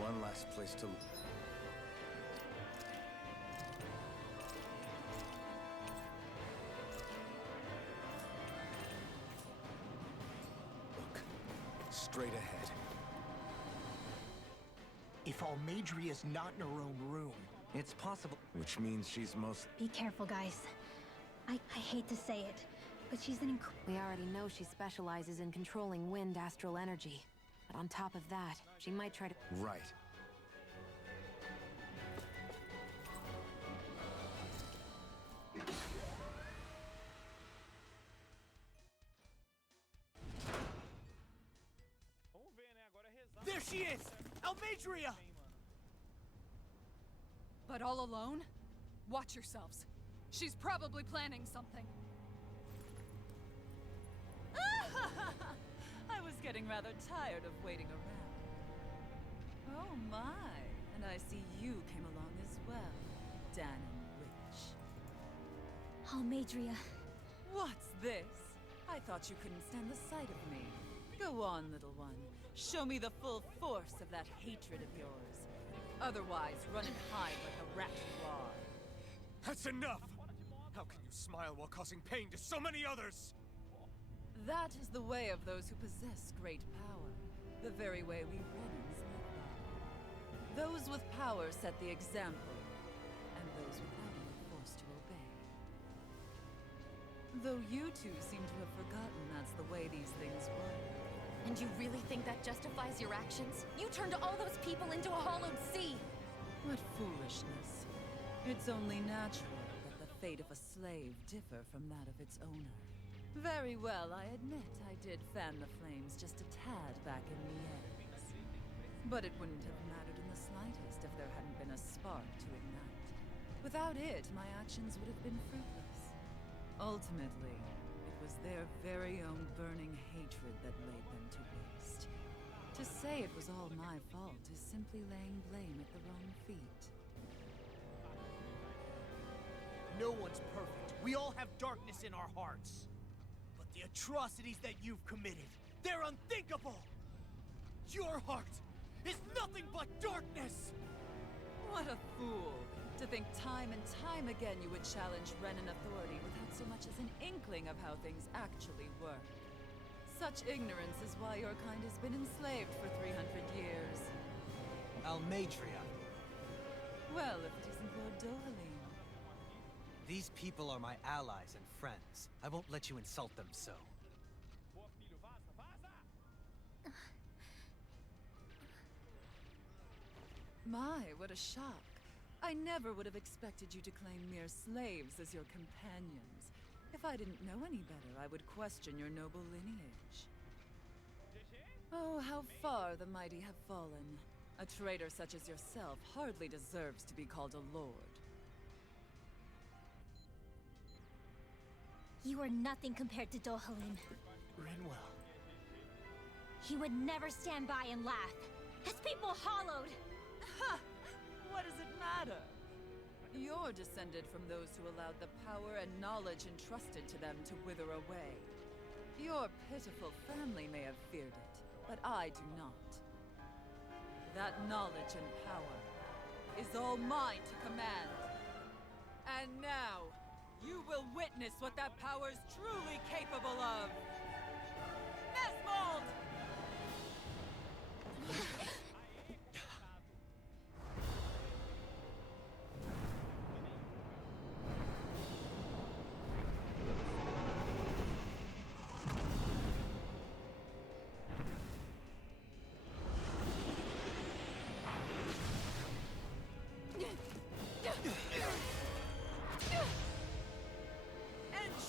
One last place to... Look. Straight ahead. If Almadria's not in her own room, It's possible. Which means she's most... Be careful, guys. I hate to say it, but she's an We already know she specializes in controlling wind astral energy. But on top of that, she might try to... Right. There she is! Almadria! But all alone? Watch yourselves. She's probably planning something. I was getting rather tired of waiting around. Oh my, and I see you came along as well, Dan and Witch. Almadria. What's this? I thought you couldn't stand the sight of me. Go on, little one. Show me the full force of that hatred of yours. Otherwise, run and hide like a rat you are. That's enough! How can you smile while causing pain to so many others? That is the way of those who possess great power. The very way we Renans live by. Those with power set the example, and those without it are forced to obey. Though you two seem to have forgotten that's the way these things work. And you really think that justifies your actions? You turned all those people into a hollowed sea! What foolishness. It's only natural that the fate of a slave differ from that of its owner. Very well, I admit I did fan the flames just a tad back in the eggs. But it wouldn't have mattered in the slightest if there hadn't been a spark to ignite. Without it, my actions would have been fruitless. Ultimately, it was their very own burning hatred that laid them to waste. To say it was all my fault is simply laying blame at the wrong feet. No one's perfect. We all have darkness in our hearts. But the atrocities that you've committed, they're unthinkable! Your heart is nothing but darkness! What a fool! To think time and time again you would challenge Renan authority without so much as an inkling of how things actually work. Such ignorance is why your kind has been enslaved for 300 years. Almadria. Well, if it isn't Lord Dohalim. These people are my allies and friends. I won't let you insult them so. My, what a shock. I never would have expected you to claim mere slaves as your companions. If I didn't know any better, I would question your noble lineage. Oh, how far the mighty have fallen. A traitor such as yourself hardly deserves to be called a lord. You are nothing compared to Dohalim. Rinwell. He would never stand by and laugh. His people hollowed. Ha! What does it matter? You're descended from those who allowed the power and knowledge entrusted to them to wither away. Your pitiful family may have feared it, but I do not. That knowledge and power is all mine to command. And now, you will witness what that power's truly capable of. Nesmold!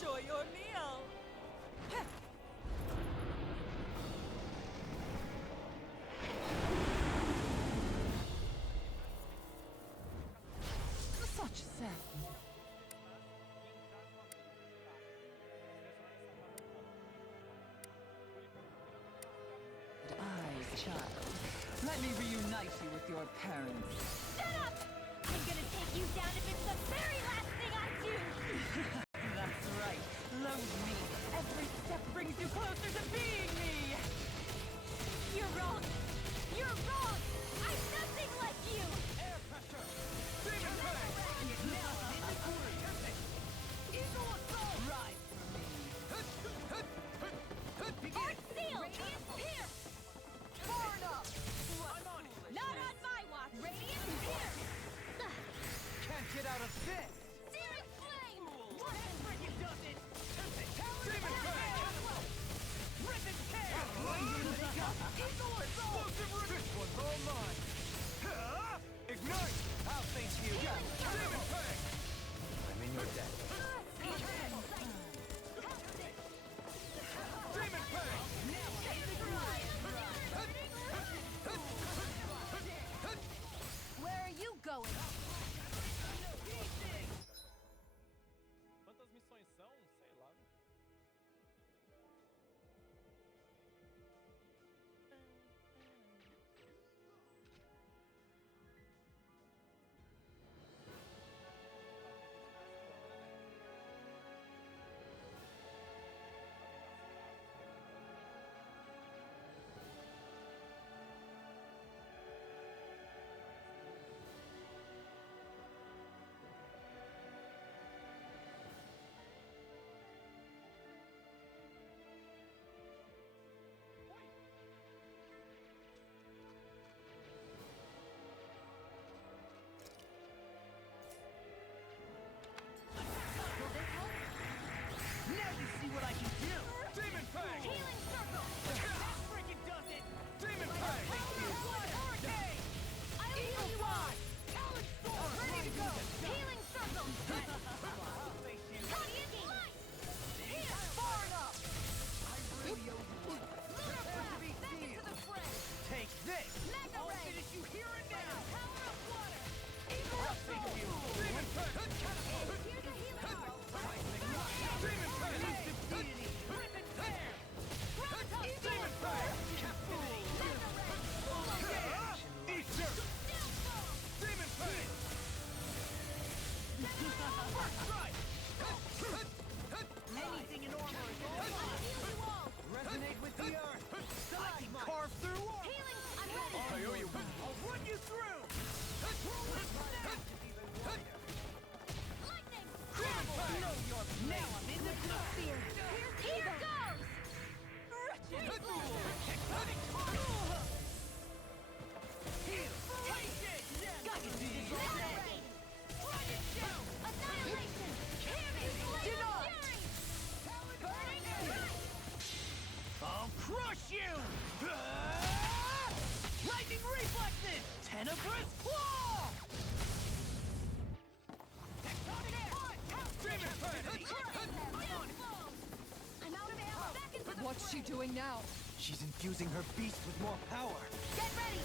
Enjoy your meal! Such sadness. Child, let me reunite you with your parents. Shut up! I'm gonna take you down if it's the very last thing I do! That's right. Loathe me. Every step brings you closer to being me. You're wrong! You're wrong! I'm nothing like you! Air pressure! Demon Fang! Eagle assault! Rise for me. Art seal! Radiant pierce! Far enough! I'm on it! Not on my watch! Radiant pierce! Can't get out of this! Searing flame! That freaking does it! Demon Fang! Rip and tear! Eagle assault! This one's all mine! Ignite! I'll face you! Demon Fang! I'm in your debt. Demon Fang! Where are you going? Quantas missões são? Sei lá. Now you see what I can do! Demon Fang! Healing circle! That freaking does it! Demon Fang! Hurricane! I'll heal you all! Talon Storm! Ready to go! Healing circle! I'll face you! Radiant light! Here! Far enough! I really owe you one. Lunar Prepare to be blast! Back into sealed! the fray! Take this! Mega I'll ray! finish you here and now! Power of water! I'll face you! Demon Fang! Here's a healing arrow! Demon Fang! Elusive deity! Rip and tear! Demon Fang! Captivity! Eat dirt! Demon Fang! First strike! Anything in armor is all resonate with the earth! I can carve through all! Healing! I'm ready! I owe you one! I'll run you through! Lightning! Know your now I'm in the Sphere! Here goes! Wretched fool! Heal! Take it! I can see this all day! Rain! Dragon show! Annihilation! Carry! Deny! Burning strike! I'll crush you! Lightning reflexes! Tenebrous claw! Tectonic Demon Fang! I'm out of ammo! Back into What's she doing now? She's infusing her beast with more power. Get ready!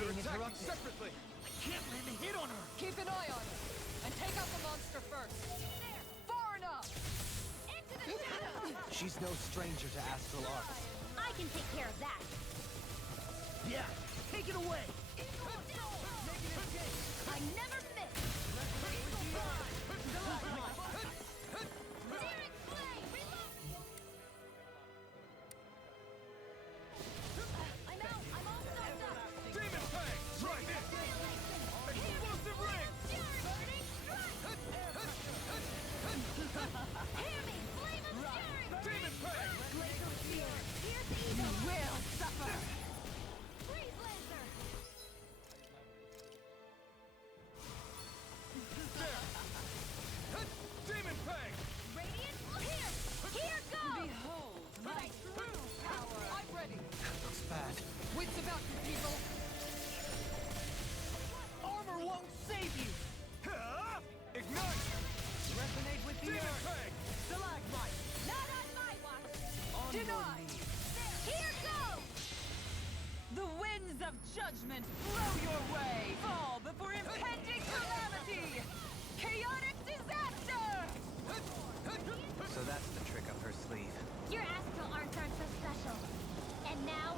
being interrupted. Separately. I can't land a hit on her. Keep an eye on her. And take out the monster first. There! Far enough! Into the shadows! She's no stranger to astral arts. I can take care of that. Yeah, take it away. I never miss! Searing flame! Reload! I'm out! I'm all stopped up! Demon Fang! Try this! Explosive ring! Burning strike! Hear me! Flame of fury! Demon Fang! Glacial spear! Pierce evil! You will suffer! Freeze laser! Demon Fang! Radiant here! Here goes! Behold my true power! I'm ready! Looks bad. Wits about you, people! Armor won't save you. Ignite! Resonate with the Demon earth. Fang! Stalagmite. Not on my watch! On your Denied. knees. Here goes! The winds of judgment blow your way! Fall before impending calamity! Chaotic disaster! So that's the trick up her sleeve. Your astral arts aren't so special. And now...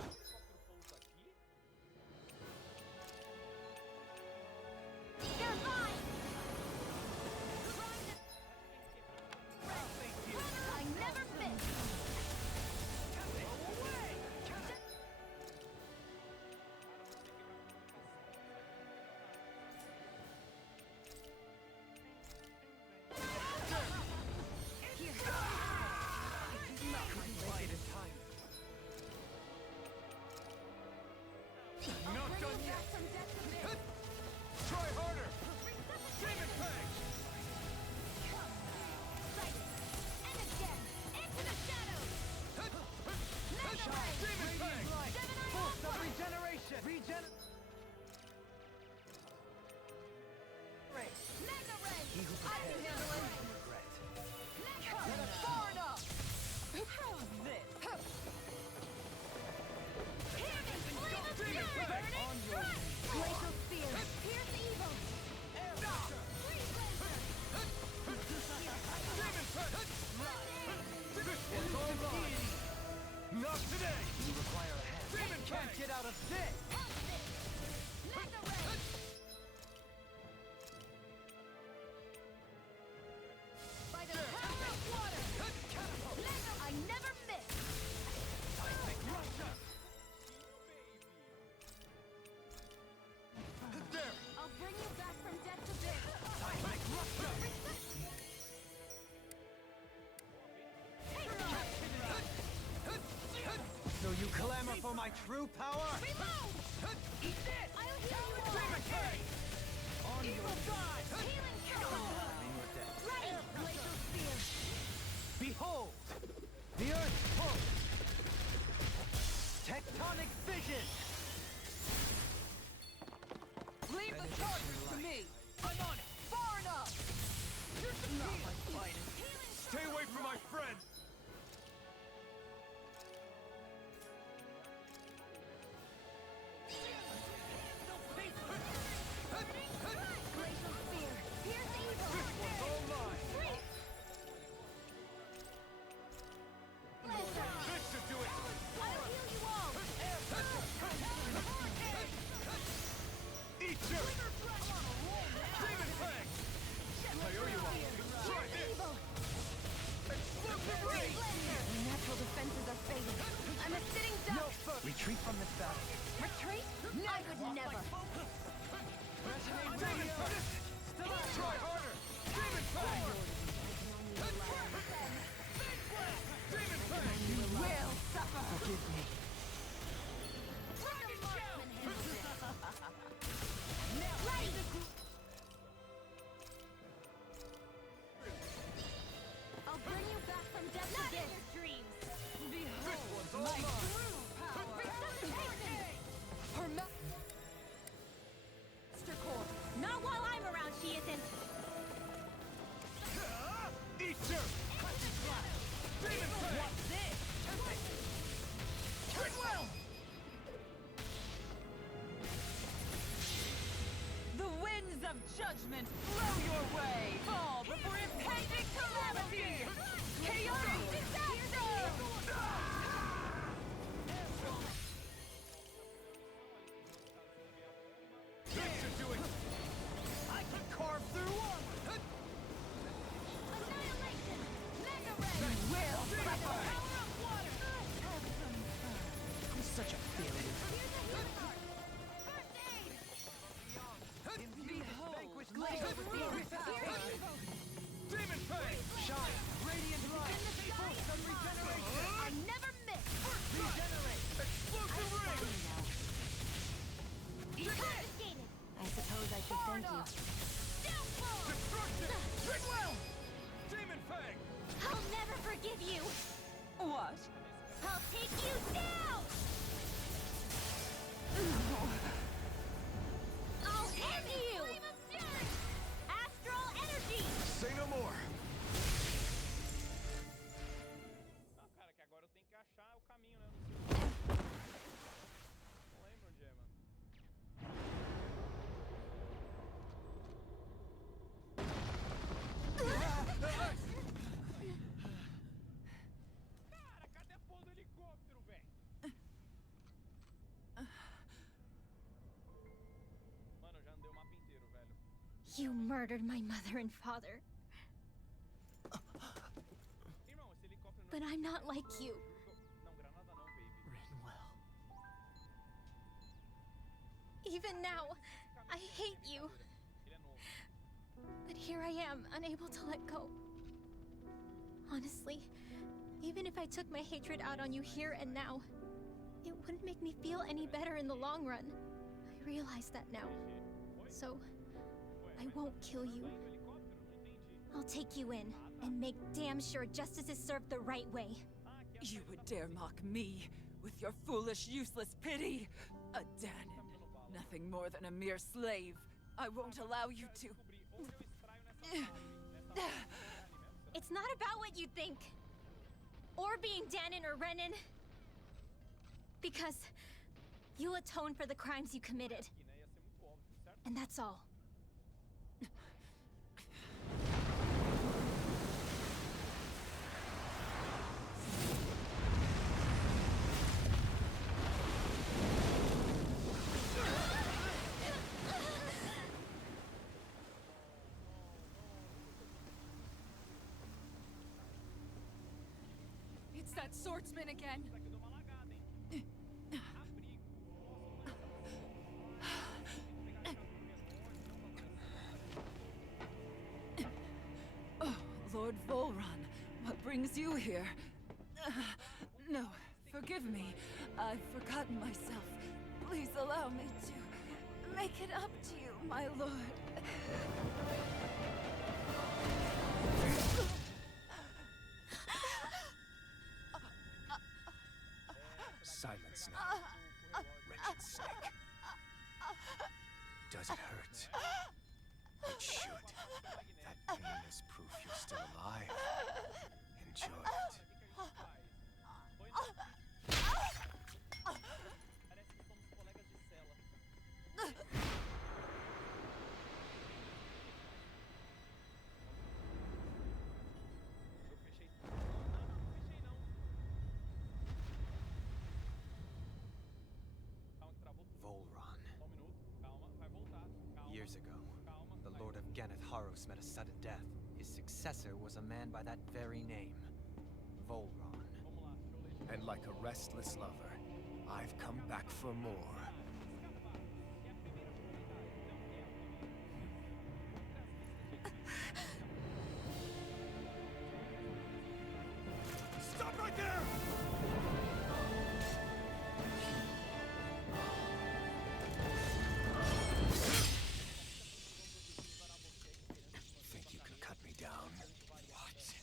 They're mine! I never miss! Not done yet! Try harder! Demon Fang! And again! Into the shadows! Mega ray! Demon Fang! Gemini Boost of Aqua! regeneration. Mega ray! He who I can prepares handle it! will regret. Mega ray! Far enough! How's this? Hear me! Flame of Demon fury! Fang! Burning strike! Glacial spear! Pierce evil! Freeze laser! Demon Fang! This one's all mine! Not today! You require a hand. Demon Fang! Get out of this. Help this! Mega ray! By the power of water! Mega! I never miss! There! I'll bring you back from death to death! So you clamor for my true power? Reload! Eat this! I'll heal you all! Demon Fang! On your Healing power! in your death. Ready! Glacial spear! Behold! The earth pulse! Tectonic fission! Leave the charges to me! I'm on it! Far enough! You're defeated! Stay away from my friend! Glacial spear! Pierce evil! This one's all mine! Free! Laser! This should do it! I'll heal you all! Eat you! Demon Fang! I owe you all! Try this! Evil! Explosive ring! My natural defenses are fading. I'm a sitting duck! Retreat from this battle. Retreat? I would never! Demon Fang! Try harder! Demon Fang! Demon Fang! You will suffer! Forgive me. Rocket marksman Ready! I'll bring you back from death to death. Not in your dreams! Behold my true power! Resuscitation! Her master core! Not while I'm around, she isn't! Eat you! Demon Fang! What's this? judgment blow your way! Fall before impending calamity! Chaotic disaster! This should do it! I can carve through armor! Annihilation! Mega ray! You will! By the power of water! I'm such a failure. Here's a healing art! First aid! Behold! Glaive with the power! Demon Fang! Shine! Radiant light! Pulse of regeneration! I never miss! Regenerate! Explosive ring! Confiscated! I suppose I should thank you. Downfall! Destruction! Rigwell! Demon Fang! I'll never forgive you! What? I'll take you down! I'll end you! Astral energy! Say no more! Ah, cara, que agora eu tenho que achar o caminho, né? Não sei. Não lembro onde é, mano. Cara, cadê a porra do helicóptero, velho? Mano, eu já andei o mapa inteiro, velho. You murdered my mother and father, Irmão, esse helicóptero não... but I'm not like you. Não, granada não, baby. Rinwell. Even now, I hate you. Ele é novo. But here I am, unable to let go. Honestly, even if I took my hatred out on you here and now, it wouldn't make me feel any better in the long run. I realize that now. So, I won't kill you. I'll take you in and make damn sure justice is served the right way. You would dare mock me with your foolish, useless pity? A Danon, nothing more than a mere slave. I won't allow you to. It's not about what you think, or being Danon or Renan, because you'll atone for the crimes you committed. And that's all. It's that swordsman again. Oh, Lord Volron, what brings you here? No, forgive me. I've forgotten myself. Please allow me to make it up to you, my lord. Silence now, wretched snake. Does it hurt? It should. That pain is proof you're still alive. Enjoy it. Parece que somos colegas de cela. Eu fechei. Não, fechei não. Calma que travou tudo. Volron. Só um minuto. Calma, vai voltar. Calma. Years ago, Calma. the Lord of Ganeth Haros met a sudden death. His successor was a man by that very name, Volron. Vamos lá, deixa eu ler. And like a restless lover, I've come back for more. Stop right there! Think you can cut me down? What?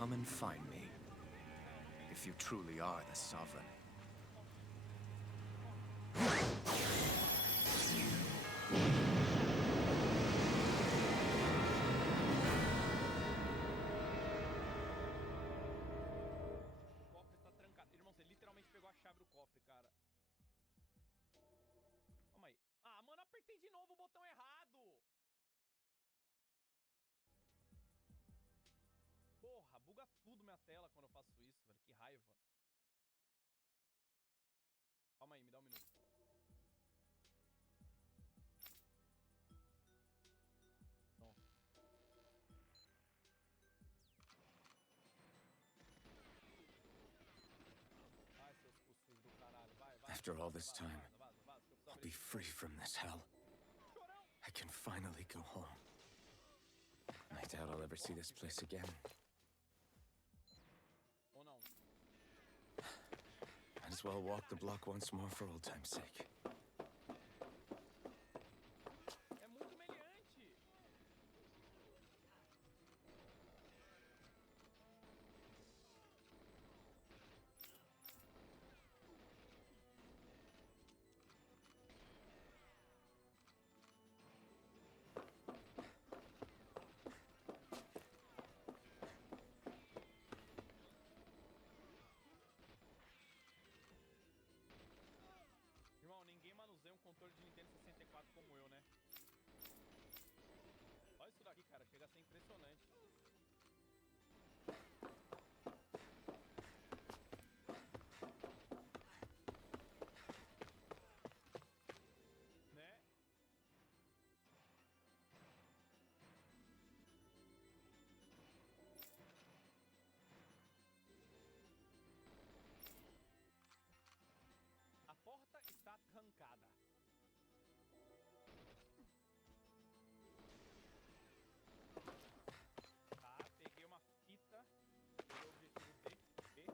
come and find me. If you truly are the Sovereign. O cofre está trancado. Irmão, você literalmente pegou a chave do cofre, cara. Calma aí. Ah, mano, apertei de novo o botão errado. Porra, buga tudo minha tela quando eu faço isso, velho. Que raiva. Calma aí, me dá um minuto. Não. Vai, seus cuscuz do caralho. Vai, vai. After all this time, Vaza, vaza, que eu preciso I'll abrir be isso. free from this hell. Chorão. I can finally go home. I doubt I'll ever see this place again. Ou não? Might as well walk the block once more for old time's sake. É muito humilhante. Irmão, ninguém manuseia um controle de Nintendo 64 como eu, né? Olha isso daqui, cara. Chega a ser impressionante. Né? A porta está trancada. Tá, peguei uma fita. Peguei o objetivo B.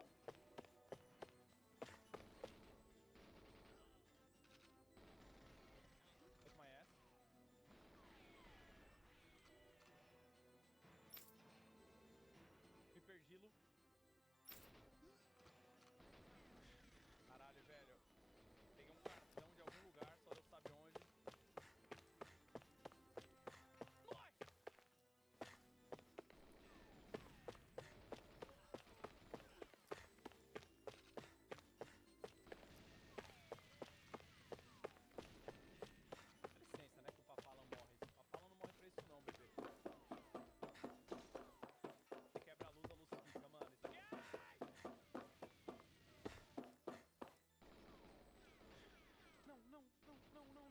Você conhece? Hipergilo. Caralho, velho. Peguei um cartão de algum lugar, só Deus sabe onde. Morre! Dá licença, né, que o Papala morre. O Papala não morre pra isso não, bebê. Você quebra a luz fica, mano. Isso aqui é... Ai!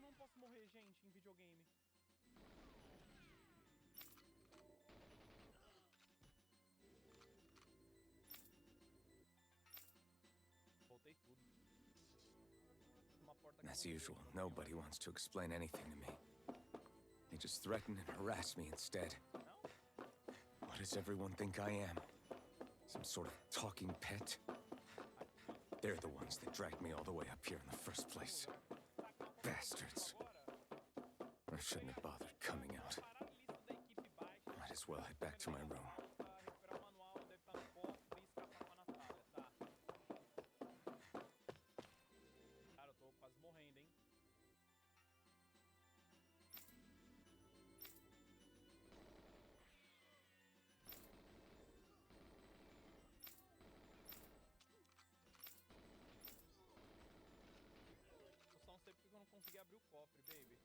Não posso morrer, gente, em videogame. Voltei tudo. Uma porta que As eu não usual, vejo, nobody wants to explain anything to me. They just threaten and harass me instead. Não? What does everyone think I am? Some sort of talking pet? They're the ones that dragged me all the way up here in the first place. Bastards. I shouldn't have bothered coming out. Might as well head back to my room. Cara, eu tô quase morrendo, hein? Eu só não sei porque eu não consegui abrir o cofre, baby.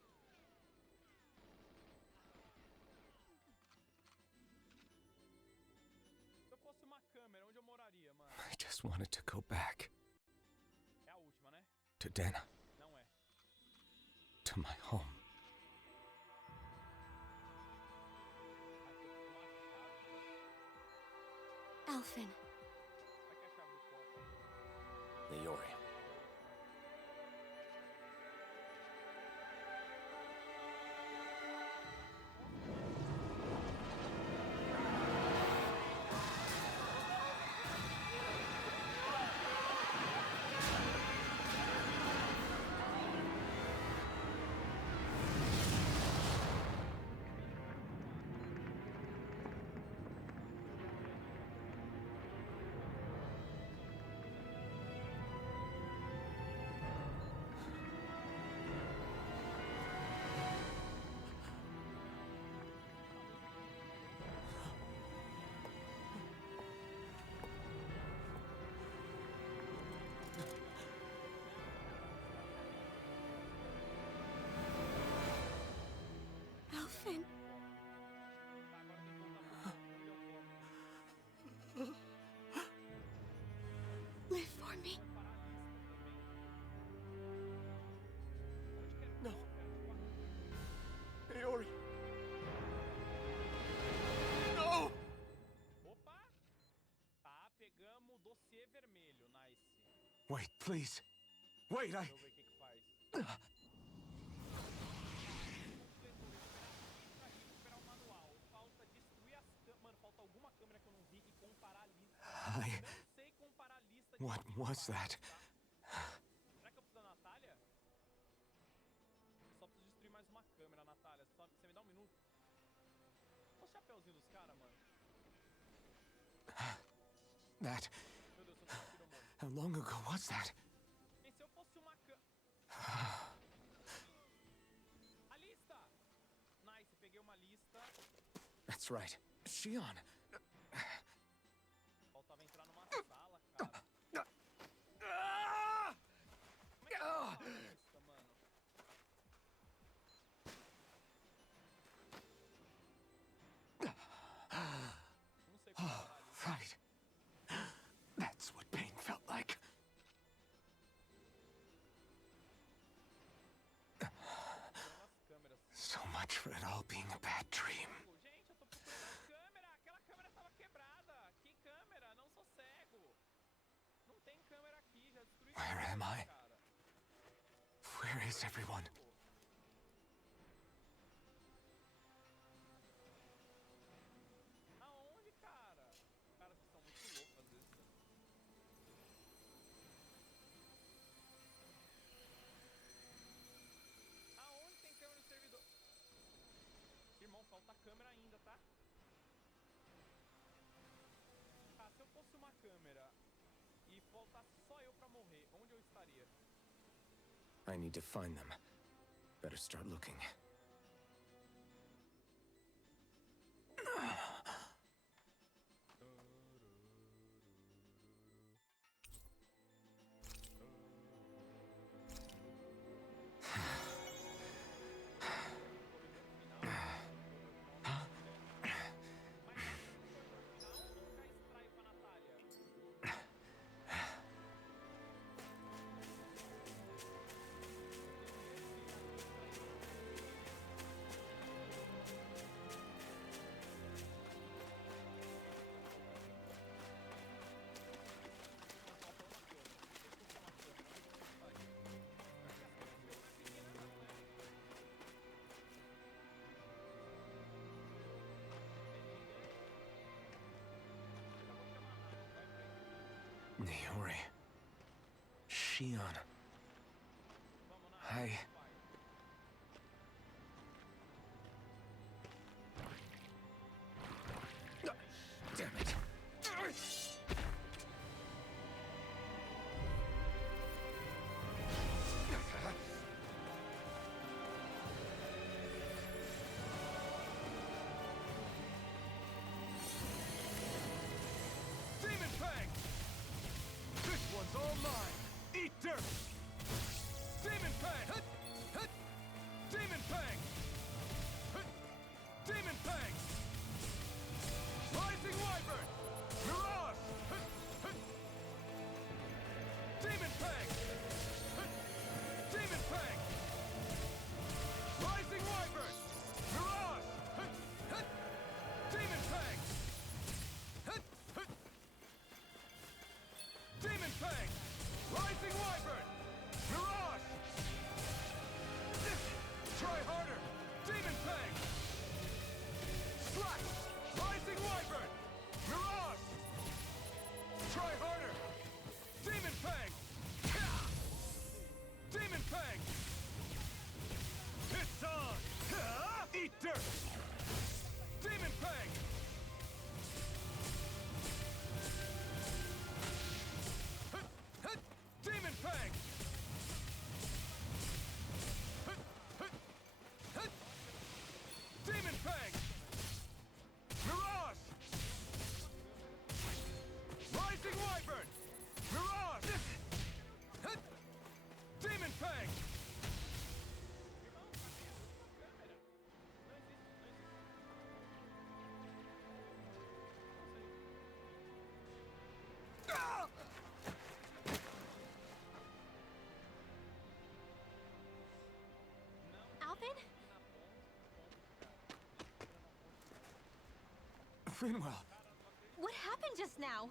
Se eu fosse uma câmera, onde eu moraria, mano? I just wanted to go back. É a última, né? To Dana. Não é. To my home. Ai, tem que tomar a chave, velho. Alphen. Vai que é a chave do cofre. Leori. Wait, please. Wait, Deixa eu ver o que que faz. Recuperar o manual. Falta destruir as câmeras. Mano, falta alguma câmera que eu não vi e comparar a lista. Não sei comparar a lista de What was that? Será que eu preciso da Natália? Eu só preciso destruir mais uma câmera, Natália. Só, você me dá um minuto? Olha o chapeuzinho dos caras, mano. That... Meu Deus, eu tô com piromão. How long ago was that? E se eu fosse uma câmera? A lista! Nice, peguei uma lista. That's right. Shion. Faltava entrar numa sala, cara. Como é que eu faço a lista, mano? Não sei como falar a lista. Right. That's what pain felt like. Procurando as câmeras. So much for it all being a bad dream. Gente, eu tô procurando as câmeras. Aquela câmera tava quebrada. Que câmera? Não sou cego. Não tem câmera aqui. Já destruí Where tudo, am I? cara. Where is everyone? Aonde, cara? Cara, vocês são muito loucos às vezes. Aonde tem câmera no servidor? Irmão, falta câmera ainda, tá? Ah, se eu fosse uma câmera e faltasse só eu pra morrer, onde eu estaria? I need to find them. Better start looking. Niori. Shion. I... Damn it. Demon Fang! This one's all mine! Eat dirt! Demon Fang! Hut! Hut! Demon Fang! Hut! Demon Fang! Rising Wyvern! Mirage! Hut! Hut! Demon Fang! Hut! Demon Fang! Rising Wyvern! Mirage! Hut! Hut! Demon Fang! Hut! Hut! Demon Fang! Rising Wyvern! Mirage! Try harder! Demon Fang! Slash! Rising Wyvern! Mirage! Try harder! Demon Fang! Demon Fang! It's on! Eat dirt! Demon Fang! Demon Fang! Demon Fang! Mirage! Rising Wyvern! Mirage! Demon Fang! Ah! Alvin? Finwell. What happened just now?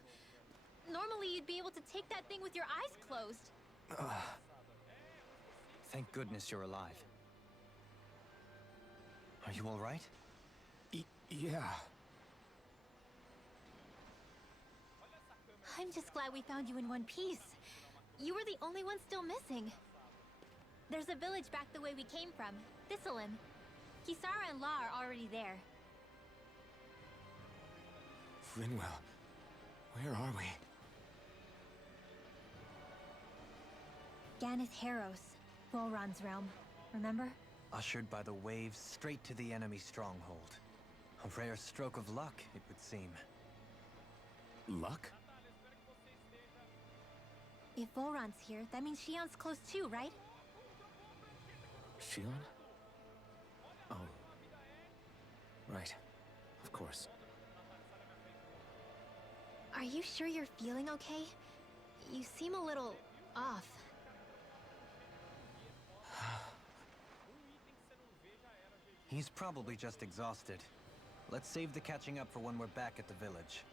Normally you'd be able to take that thing with your eyes closed. Thank goodness you're alive. Are you all right? Yeah. I'm just glad we found you in one piece. You were the only one still missing. There's a village back the way we came from. Thistleim. Kisara and La are already there. Rinwell, where are we? Ganeth Harros, Volron's realm. Remember? Ushered by the waves straight to the enemy stronghold. A rare stroke of luck, it would seem. Luck? If Volron's here, that means Shion's close too, right? Shion? Oh. Right. Of course. Are you sure you're feeling okay? You seem a little off. He's probably just exhausted. Let's save the catching up for when we're back at the village.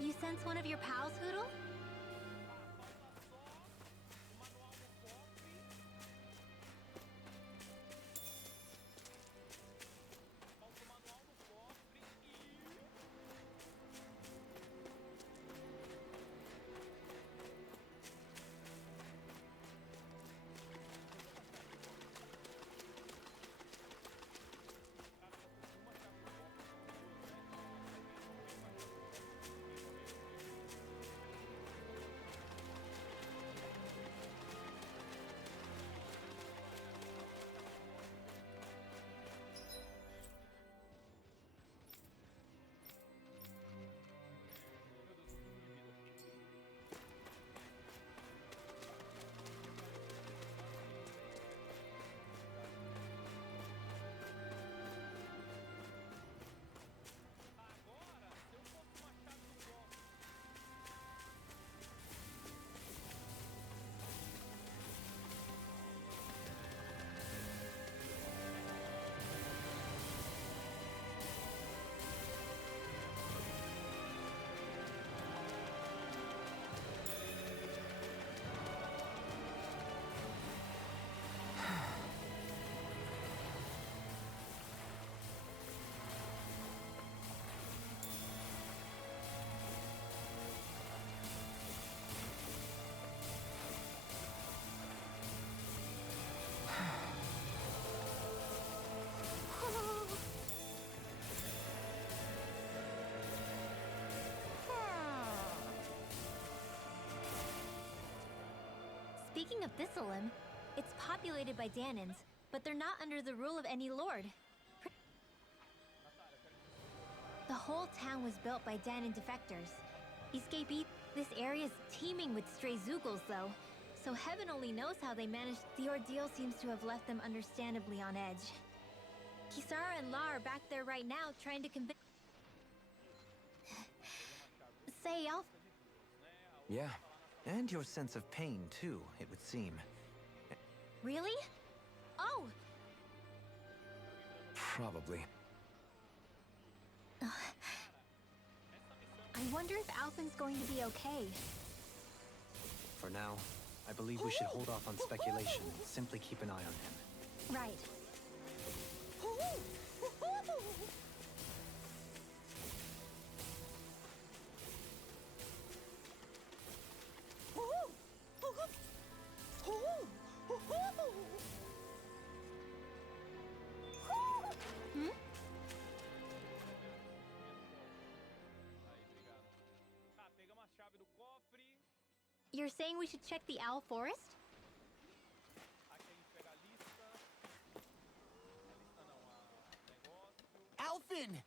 You sense one of your pals, Hoodle? Speaking of Thistleim, it's populated by Danans, but they're not under the rule of any lord. The whole town was built by Danan defectors. Escapee, this area's teeming with stray Zoogles, though, so heaven only knows how they managed. The ordeal seems to have left them understandably on edge. Kisara and La are back there right now trying to convince... Say, Alf... Yeah, and your sense of pain, too, it would seem. Really? Oh! Probably. I wonder if Alpin's going to be okay. For now, I believe we should hold off on speculation and simply keep an eye on him. Right. Hmm? Tá, pegamos a chave do cofre. You're saying we should check the Owl Forest? Aqui a gente pega a lista. A lista não, a negócio. Alphin!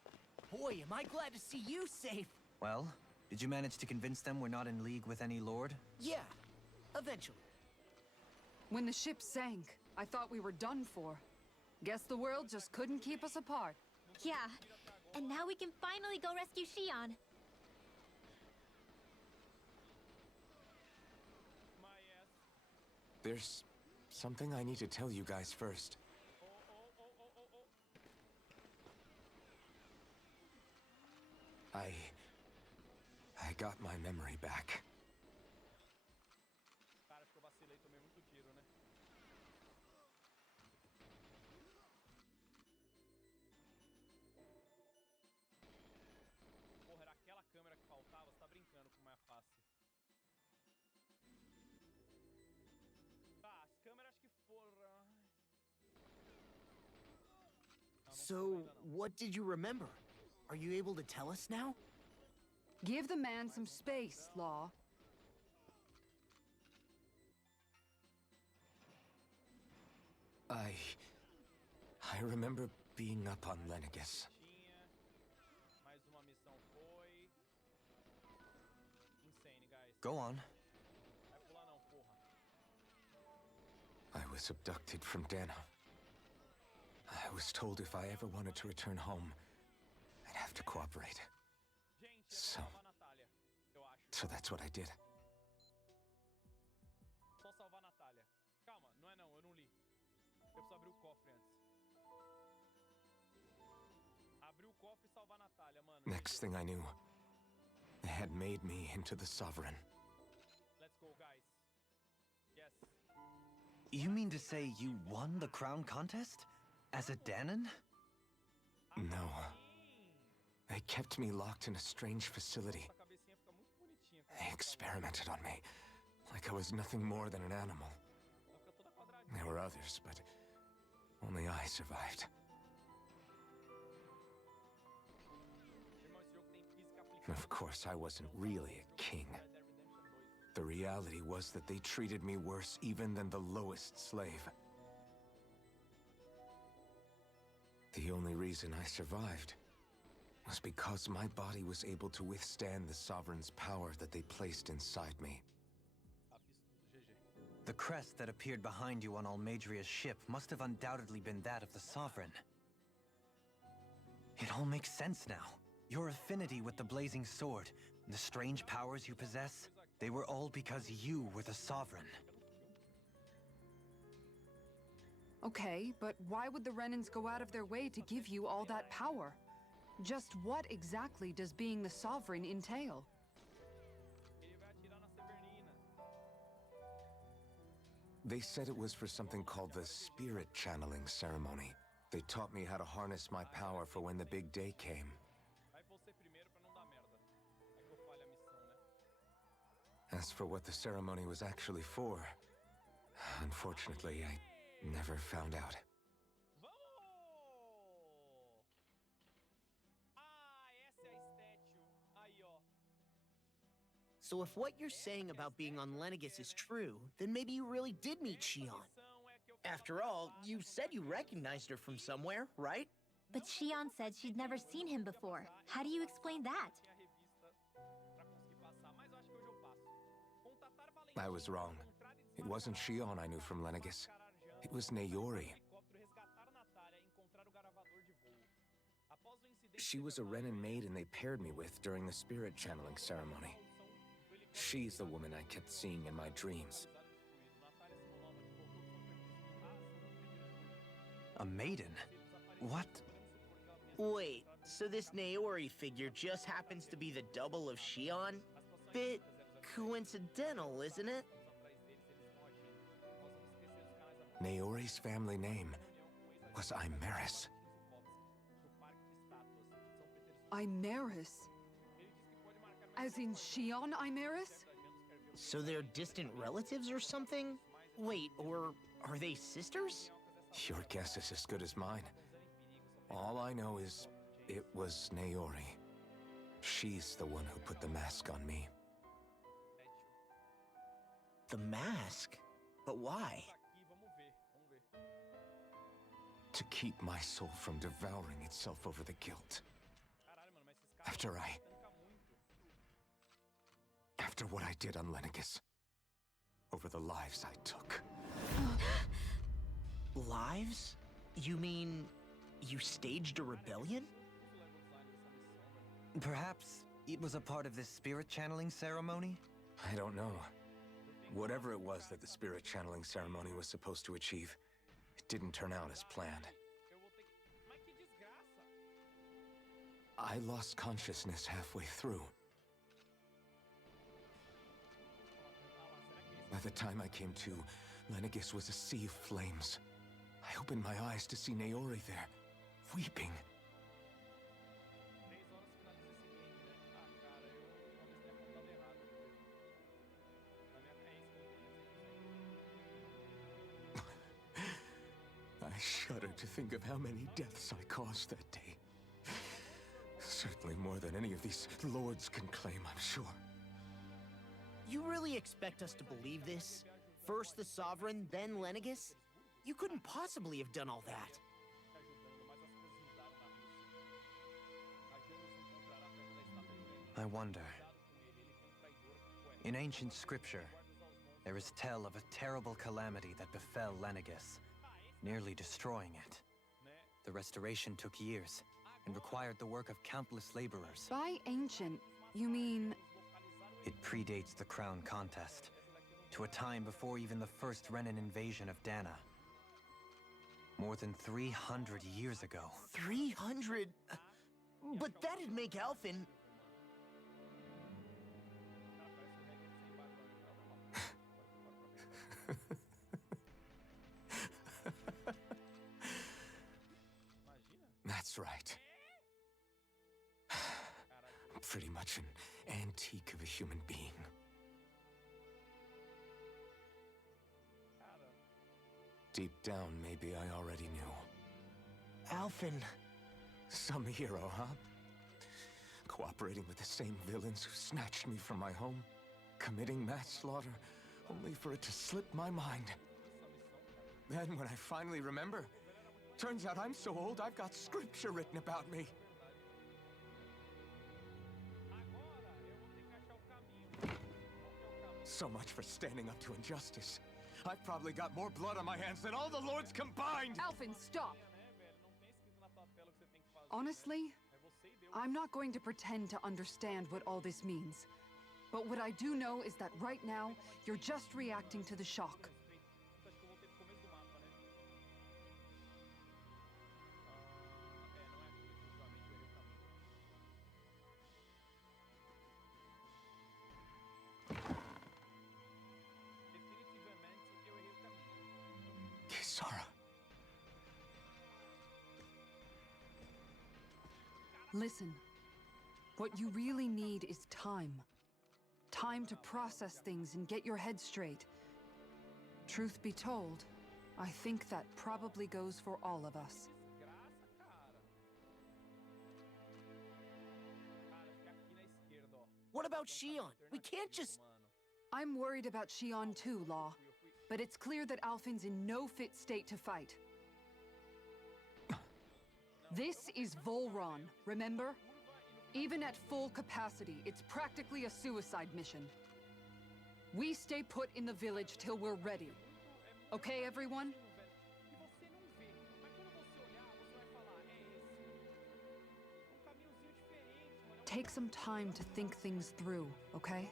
Boy, am I glad to see you safe. Well, did you manage to convince them we're not in league with any lord? Yeah, eventually. When the ship sank, I thought we were done for. Guess the world just couldn't keep us apart. Yeah, and now we can finally go rescue Shion. My ass. There's something I need to tell you guys first. I got my memory back. Cara, acho que eu vacilei, tomei muito tiro, né? Porra, era aquela câmera que faltava? Você tá brincando com minha face. Tá, as câmeras acho que foram... So, what did you remember? Are you able to tell us now? Give the man some space, Law. I remember being up on Lenegis. Mais uma missão foi... Insane, guys. Go on. Vai pular não, porra. I was abducted from Dana. I was told if I ever wanted to return home, I'd have to cooperate. Gente, So- salvar a Natália, eu acho. So that's what I did. Só salvar a Natália. Calma, não é não, eu não li. Eu preciso abrir o cofre antes. Abrir o cofre e salvar a Natália, mano. Next thing I knew, they had made me into the Sovereign. Let's go, guys. Yes. You mean to say you won the crown contest? As a Danon? No. They kept me locked in a strange facility. Essa cabecinha fica muito bonitinha. They experimented on me, like I was nothing more than an animal. Ela fica toda quadradinha. There were others, but only I survived. Irmão, esse jogo tem física And aplicada. of course, I wasn't really a king. Red Dead Redemption 2. The reality was that they treated me worse even than the lowest slave. The only reason I survived was because my body was able to withstand the Sovereign's power that they placed inside me. Ah, fiz tudo, GG. The crest that appeared behind you on Almadria's ship must have undoubtedly been that of the Sovereign. It all makes sense now. Your affinity with the Blazing Sword, and the strange powers you possess, they were all because you were the Sovereign. Okay, but why would the Renans go out of their way to give you all that power? Just what exactly does being the Sovereign entail? Ele vai atirar na Severnina. They said it was for something called the Spirit Channeling Ceremony. They taught me how to harness my power for when the big day came. Vai você primeiro pra não dar merda. É que eu falho a missão, né? As for what the ceremony was actually for, unfortunately, I never found out. Vamos! Ah, essa é a statue. Aí, ó. So if what you're saying about being on Lenegis is true, then maybe you really did meet Shion. Missão é que eu fiz After all, you said you recognized her from somewhere, right? But Shion said she'd never seen him before. How do you explain that? a revista pra conseguir passar, mas eu acho que hoje eu passo. Contatar Valentina, I was wrong. It wasn't Shion I knew from Lenegis. It was Naori. helicóptero resgatar Natália e encontrar o gravador de voo. Após o incidente, She was a Renan maiden they paired me with during the spirit channeling ceremony. She's the woman I kept seeing in my dreams. A maiden? What? Wait, so this Naori figure just happens to be the double of Shion? Bit coincidental, isn't it? Naori's family name was Imeris. Imeris? As in Shion Imeris? So they're distant relatives or something? Wait, or are they sisters? Your guess is as good as mine. All I know is it was Naori. She's the one who put the mask on me. The mask? But why? To keep my soul from devouring itself over the guilt. After what I did on Lenegis. Over the lives I took. Lives? You mean you staged a rebellion? Perhaps it was a part of this spirit channeling ceremony? I don't know. Whatever it was that the spirit channeling ceremony was supposed to achieve, it didn't turn out as planned. Mas que desgraça! I lost consciousness halfway through. By the time I came to, Lenegis was a sea of flames. I opened my eyes to see Naori there, weeping. 3 horas finaliza esse game, né? Ah, cara, eu talvez tenha contado errado. Na minha é isso que eu I shudder to think of how many deaths I caused that day. Certainly more than any of these lords can claim, I'm sure. You really expect us to believe this? First the Sovereign, then Lenegis? You couldn't possibly have done all that. I wonder. In ancient scripture, there is tale of a terrible calamity that befell Lenegis, nearly destroying it. The restoration took years and required the work of countless laborers. By ancient, you mean... It predates the crown contest, to a time before even the first Renan invasion of Dana. More than 300 years ago. 300? But that'd make Alphen... That's right. I'm pretty much an antique of a human being. Deep down, maybe I already knew. Alphen... Some hero, huh? Cooperating with the same villains who snatched me from my home, committing mass slaughter, only for it to slip my mind. Then, when I finally remember, turns out I'm so old I've got scripture written about me. So much for standing up to injustice. I've probably got more blood on my hands than all the lords combined! Alphen, stop! Honestly, I'm not going to pretend to understand what all this means. But what I do know is that right now, you're just reacting to the shock. Kisara. Listen, what you really need is time. Time to process things and get your head straight. Truth be told, I think that probably goes for all of us. What about Shion? We can't just... I'm worried about Shion too, Law. But it's clear that Alphen's in no fit state to fight. This is Volron, remember? Even at full capacity, it's practically a suicide mission. We stay put in the village till we're ready. Okay, everyone? Take some time to think things through, okay?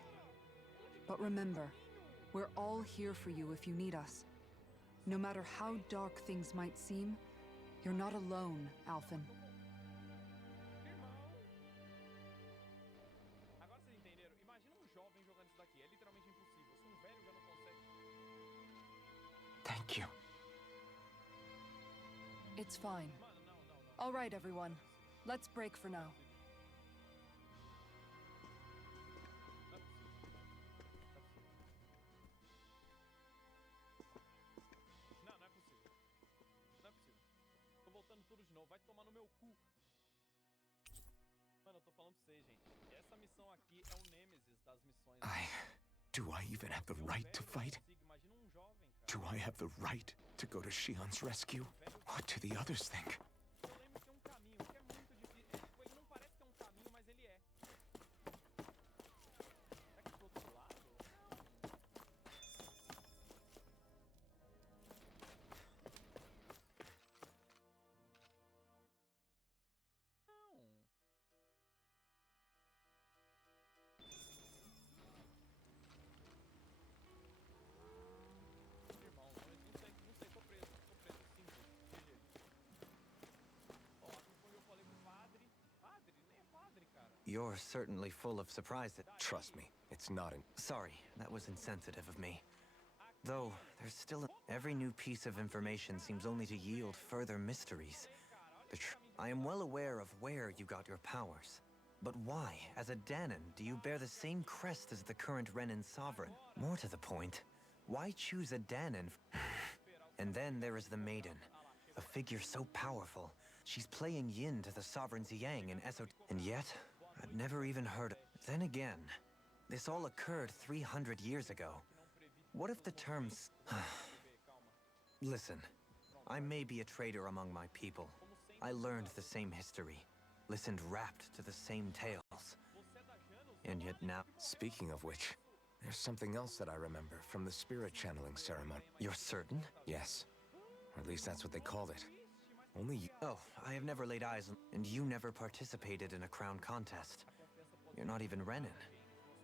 But remember, we're all here for you if you need us. No matter how dark things might seem, you're not alone, Alphen. Agora vocês entenderam? Imagina jovem jogando isso daqui. É literalmente impossível. Se velho já não consegue. Thank you. It's fine. Mano, não. All right, everyone. Let's break for now. Vai tomar no meu cu. Mano, eu tô falando pra vocês, gente. Essa missão aqui é o nêmesis das missões. Do I even have the right to fight? Imagina jovem, cara. Do I have the right to go to Shion's rescue? What do the others think? Eu lembro que é caminho, que é muito difícil. Tipo, ele não parece que é caminho, mas ele é. Será que pro outro lado? You're certainly full of surprises. Trust me, it's not an... Sorry, that was insensitive of me. Though, there's still every new piece of information seems only to yield further mysteries. I am well aware of where you got your powers. But why, as a Danon, do you bear the same crest as the current Renan sovereign? More to the point, why choose a Danon? And then there is the Maiden, a figure so powerful. She's playing yin to the sovereign's yang in and yet, I've never even heard of. Then again, this all occurred 300 years ago. What if the terms... Listen, I may be a traitor among my people. I learned the same history, listened rapt to the same tales. And yet now... Speaking of which, there's something else that I remember from the spirit channeling ceremony. You're certain? Yes. Or at least that's what they called it. Only you... Oh, I have never laid eyes on... And you never participated in a crown contest. You're not even Renan.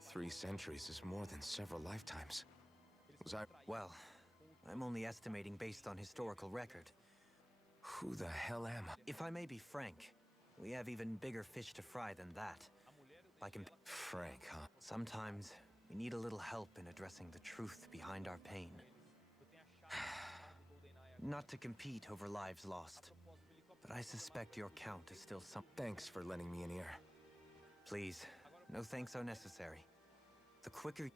3 centuries is more than several lifetimes. Was I... Well, I'm only estimating based on historical record. Who the hell am I? If I may be frank, we have even bigger fish to fry than that. Frank, huh? Sometimes, we need a little help in addressing the truth behind our pain. Not to compete over lives lost, but I suspect your count is still some... Thanks for lending me an ear. Please, no thanks are necessary. The quicker...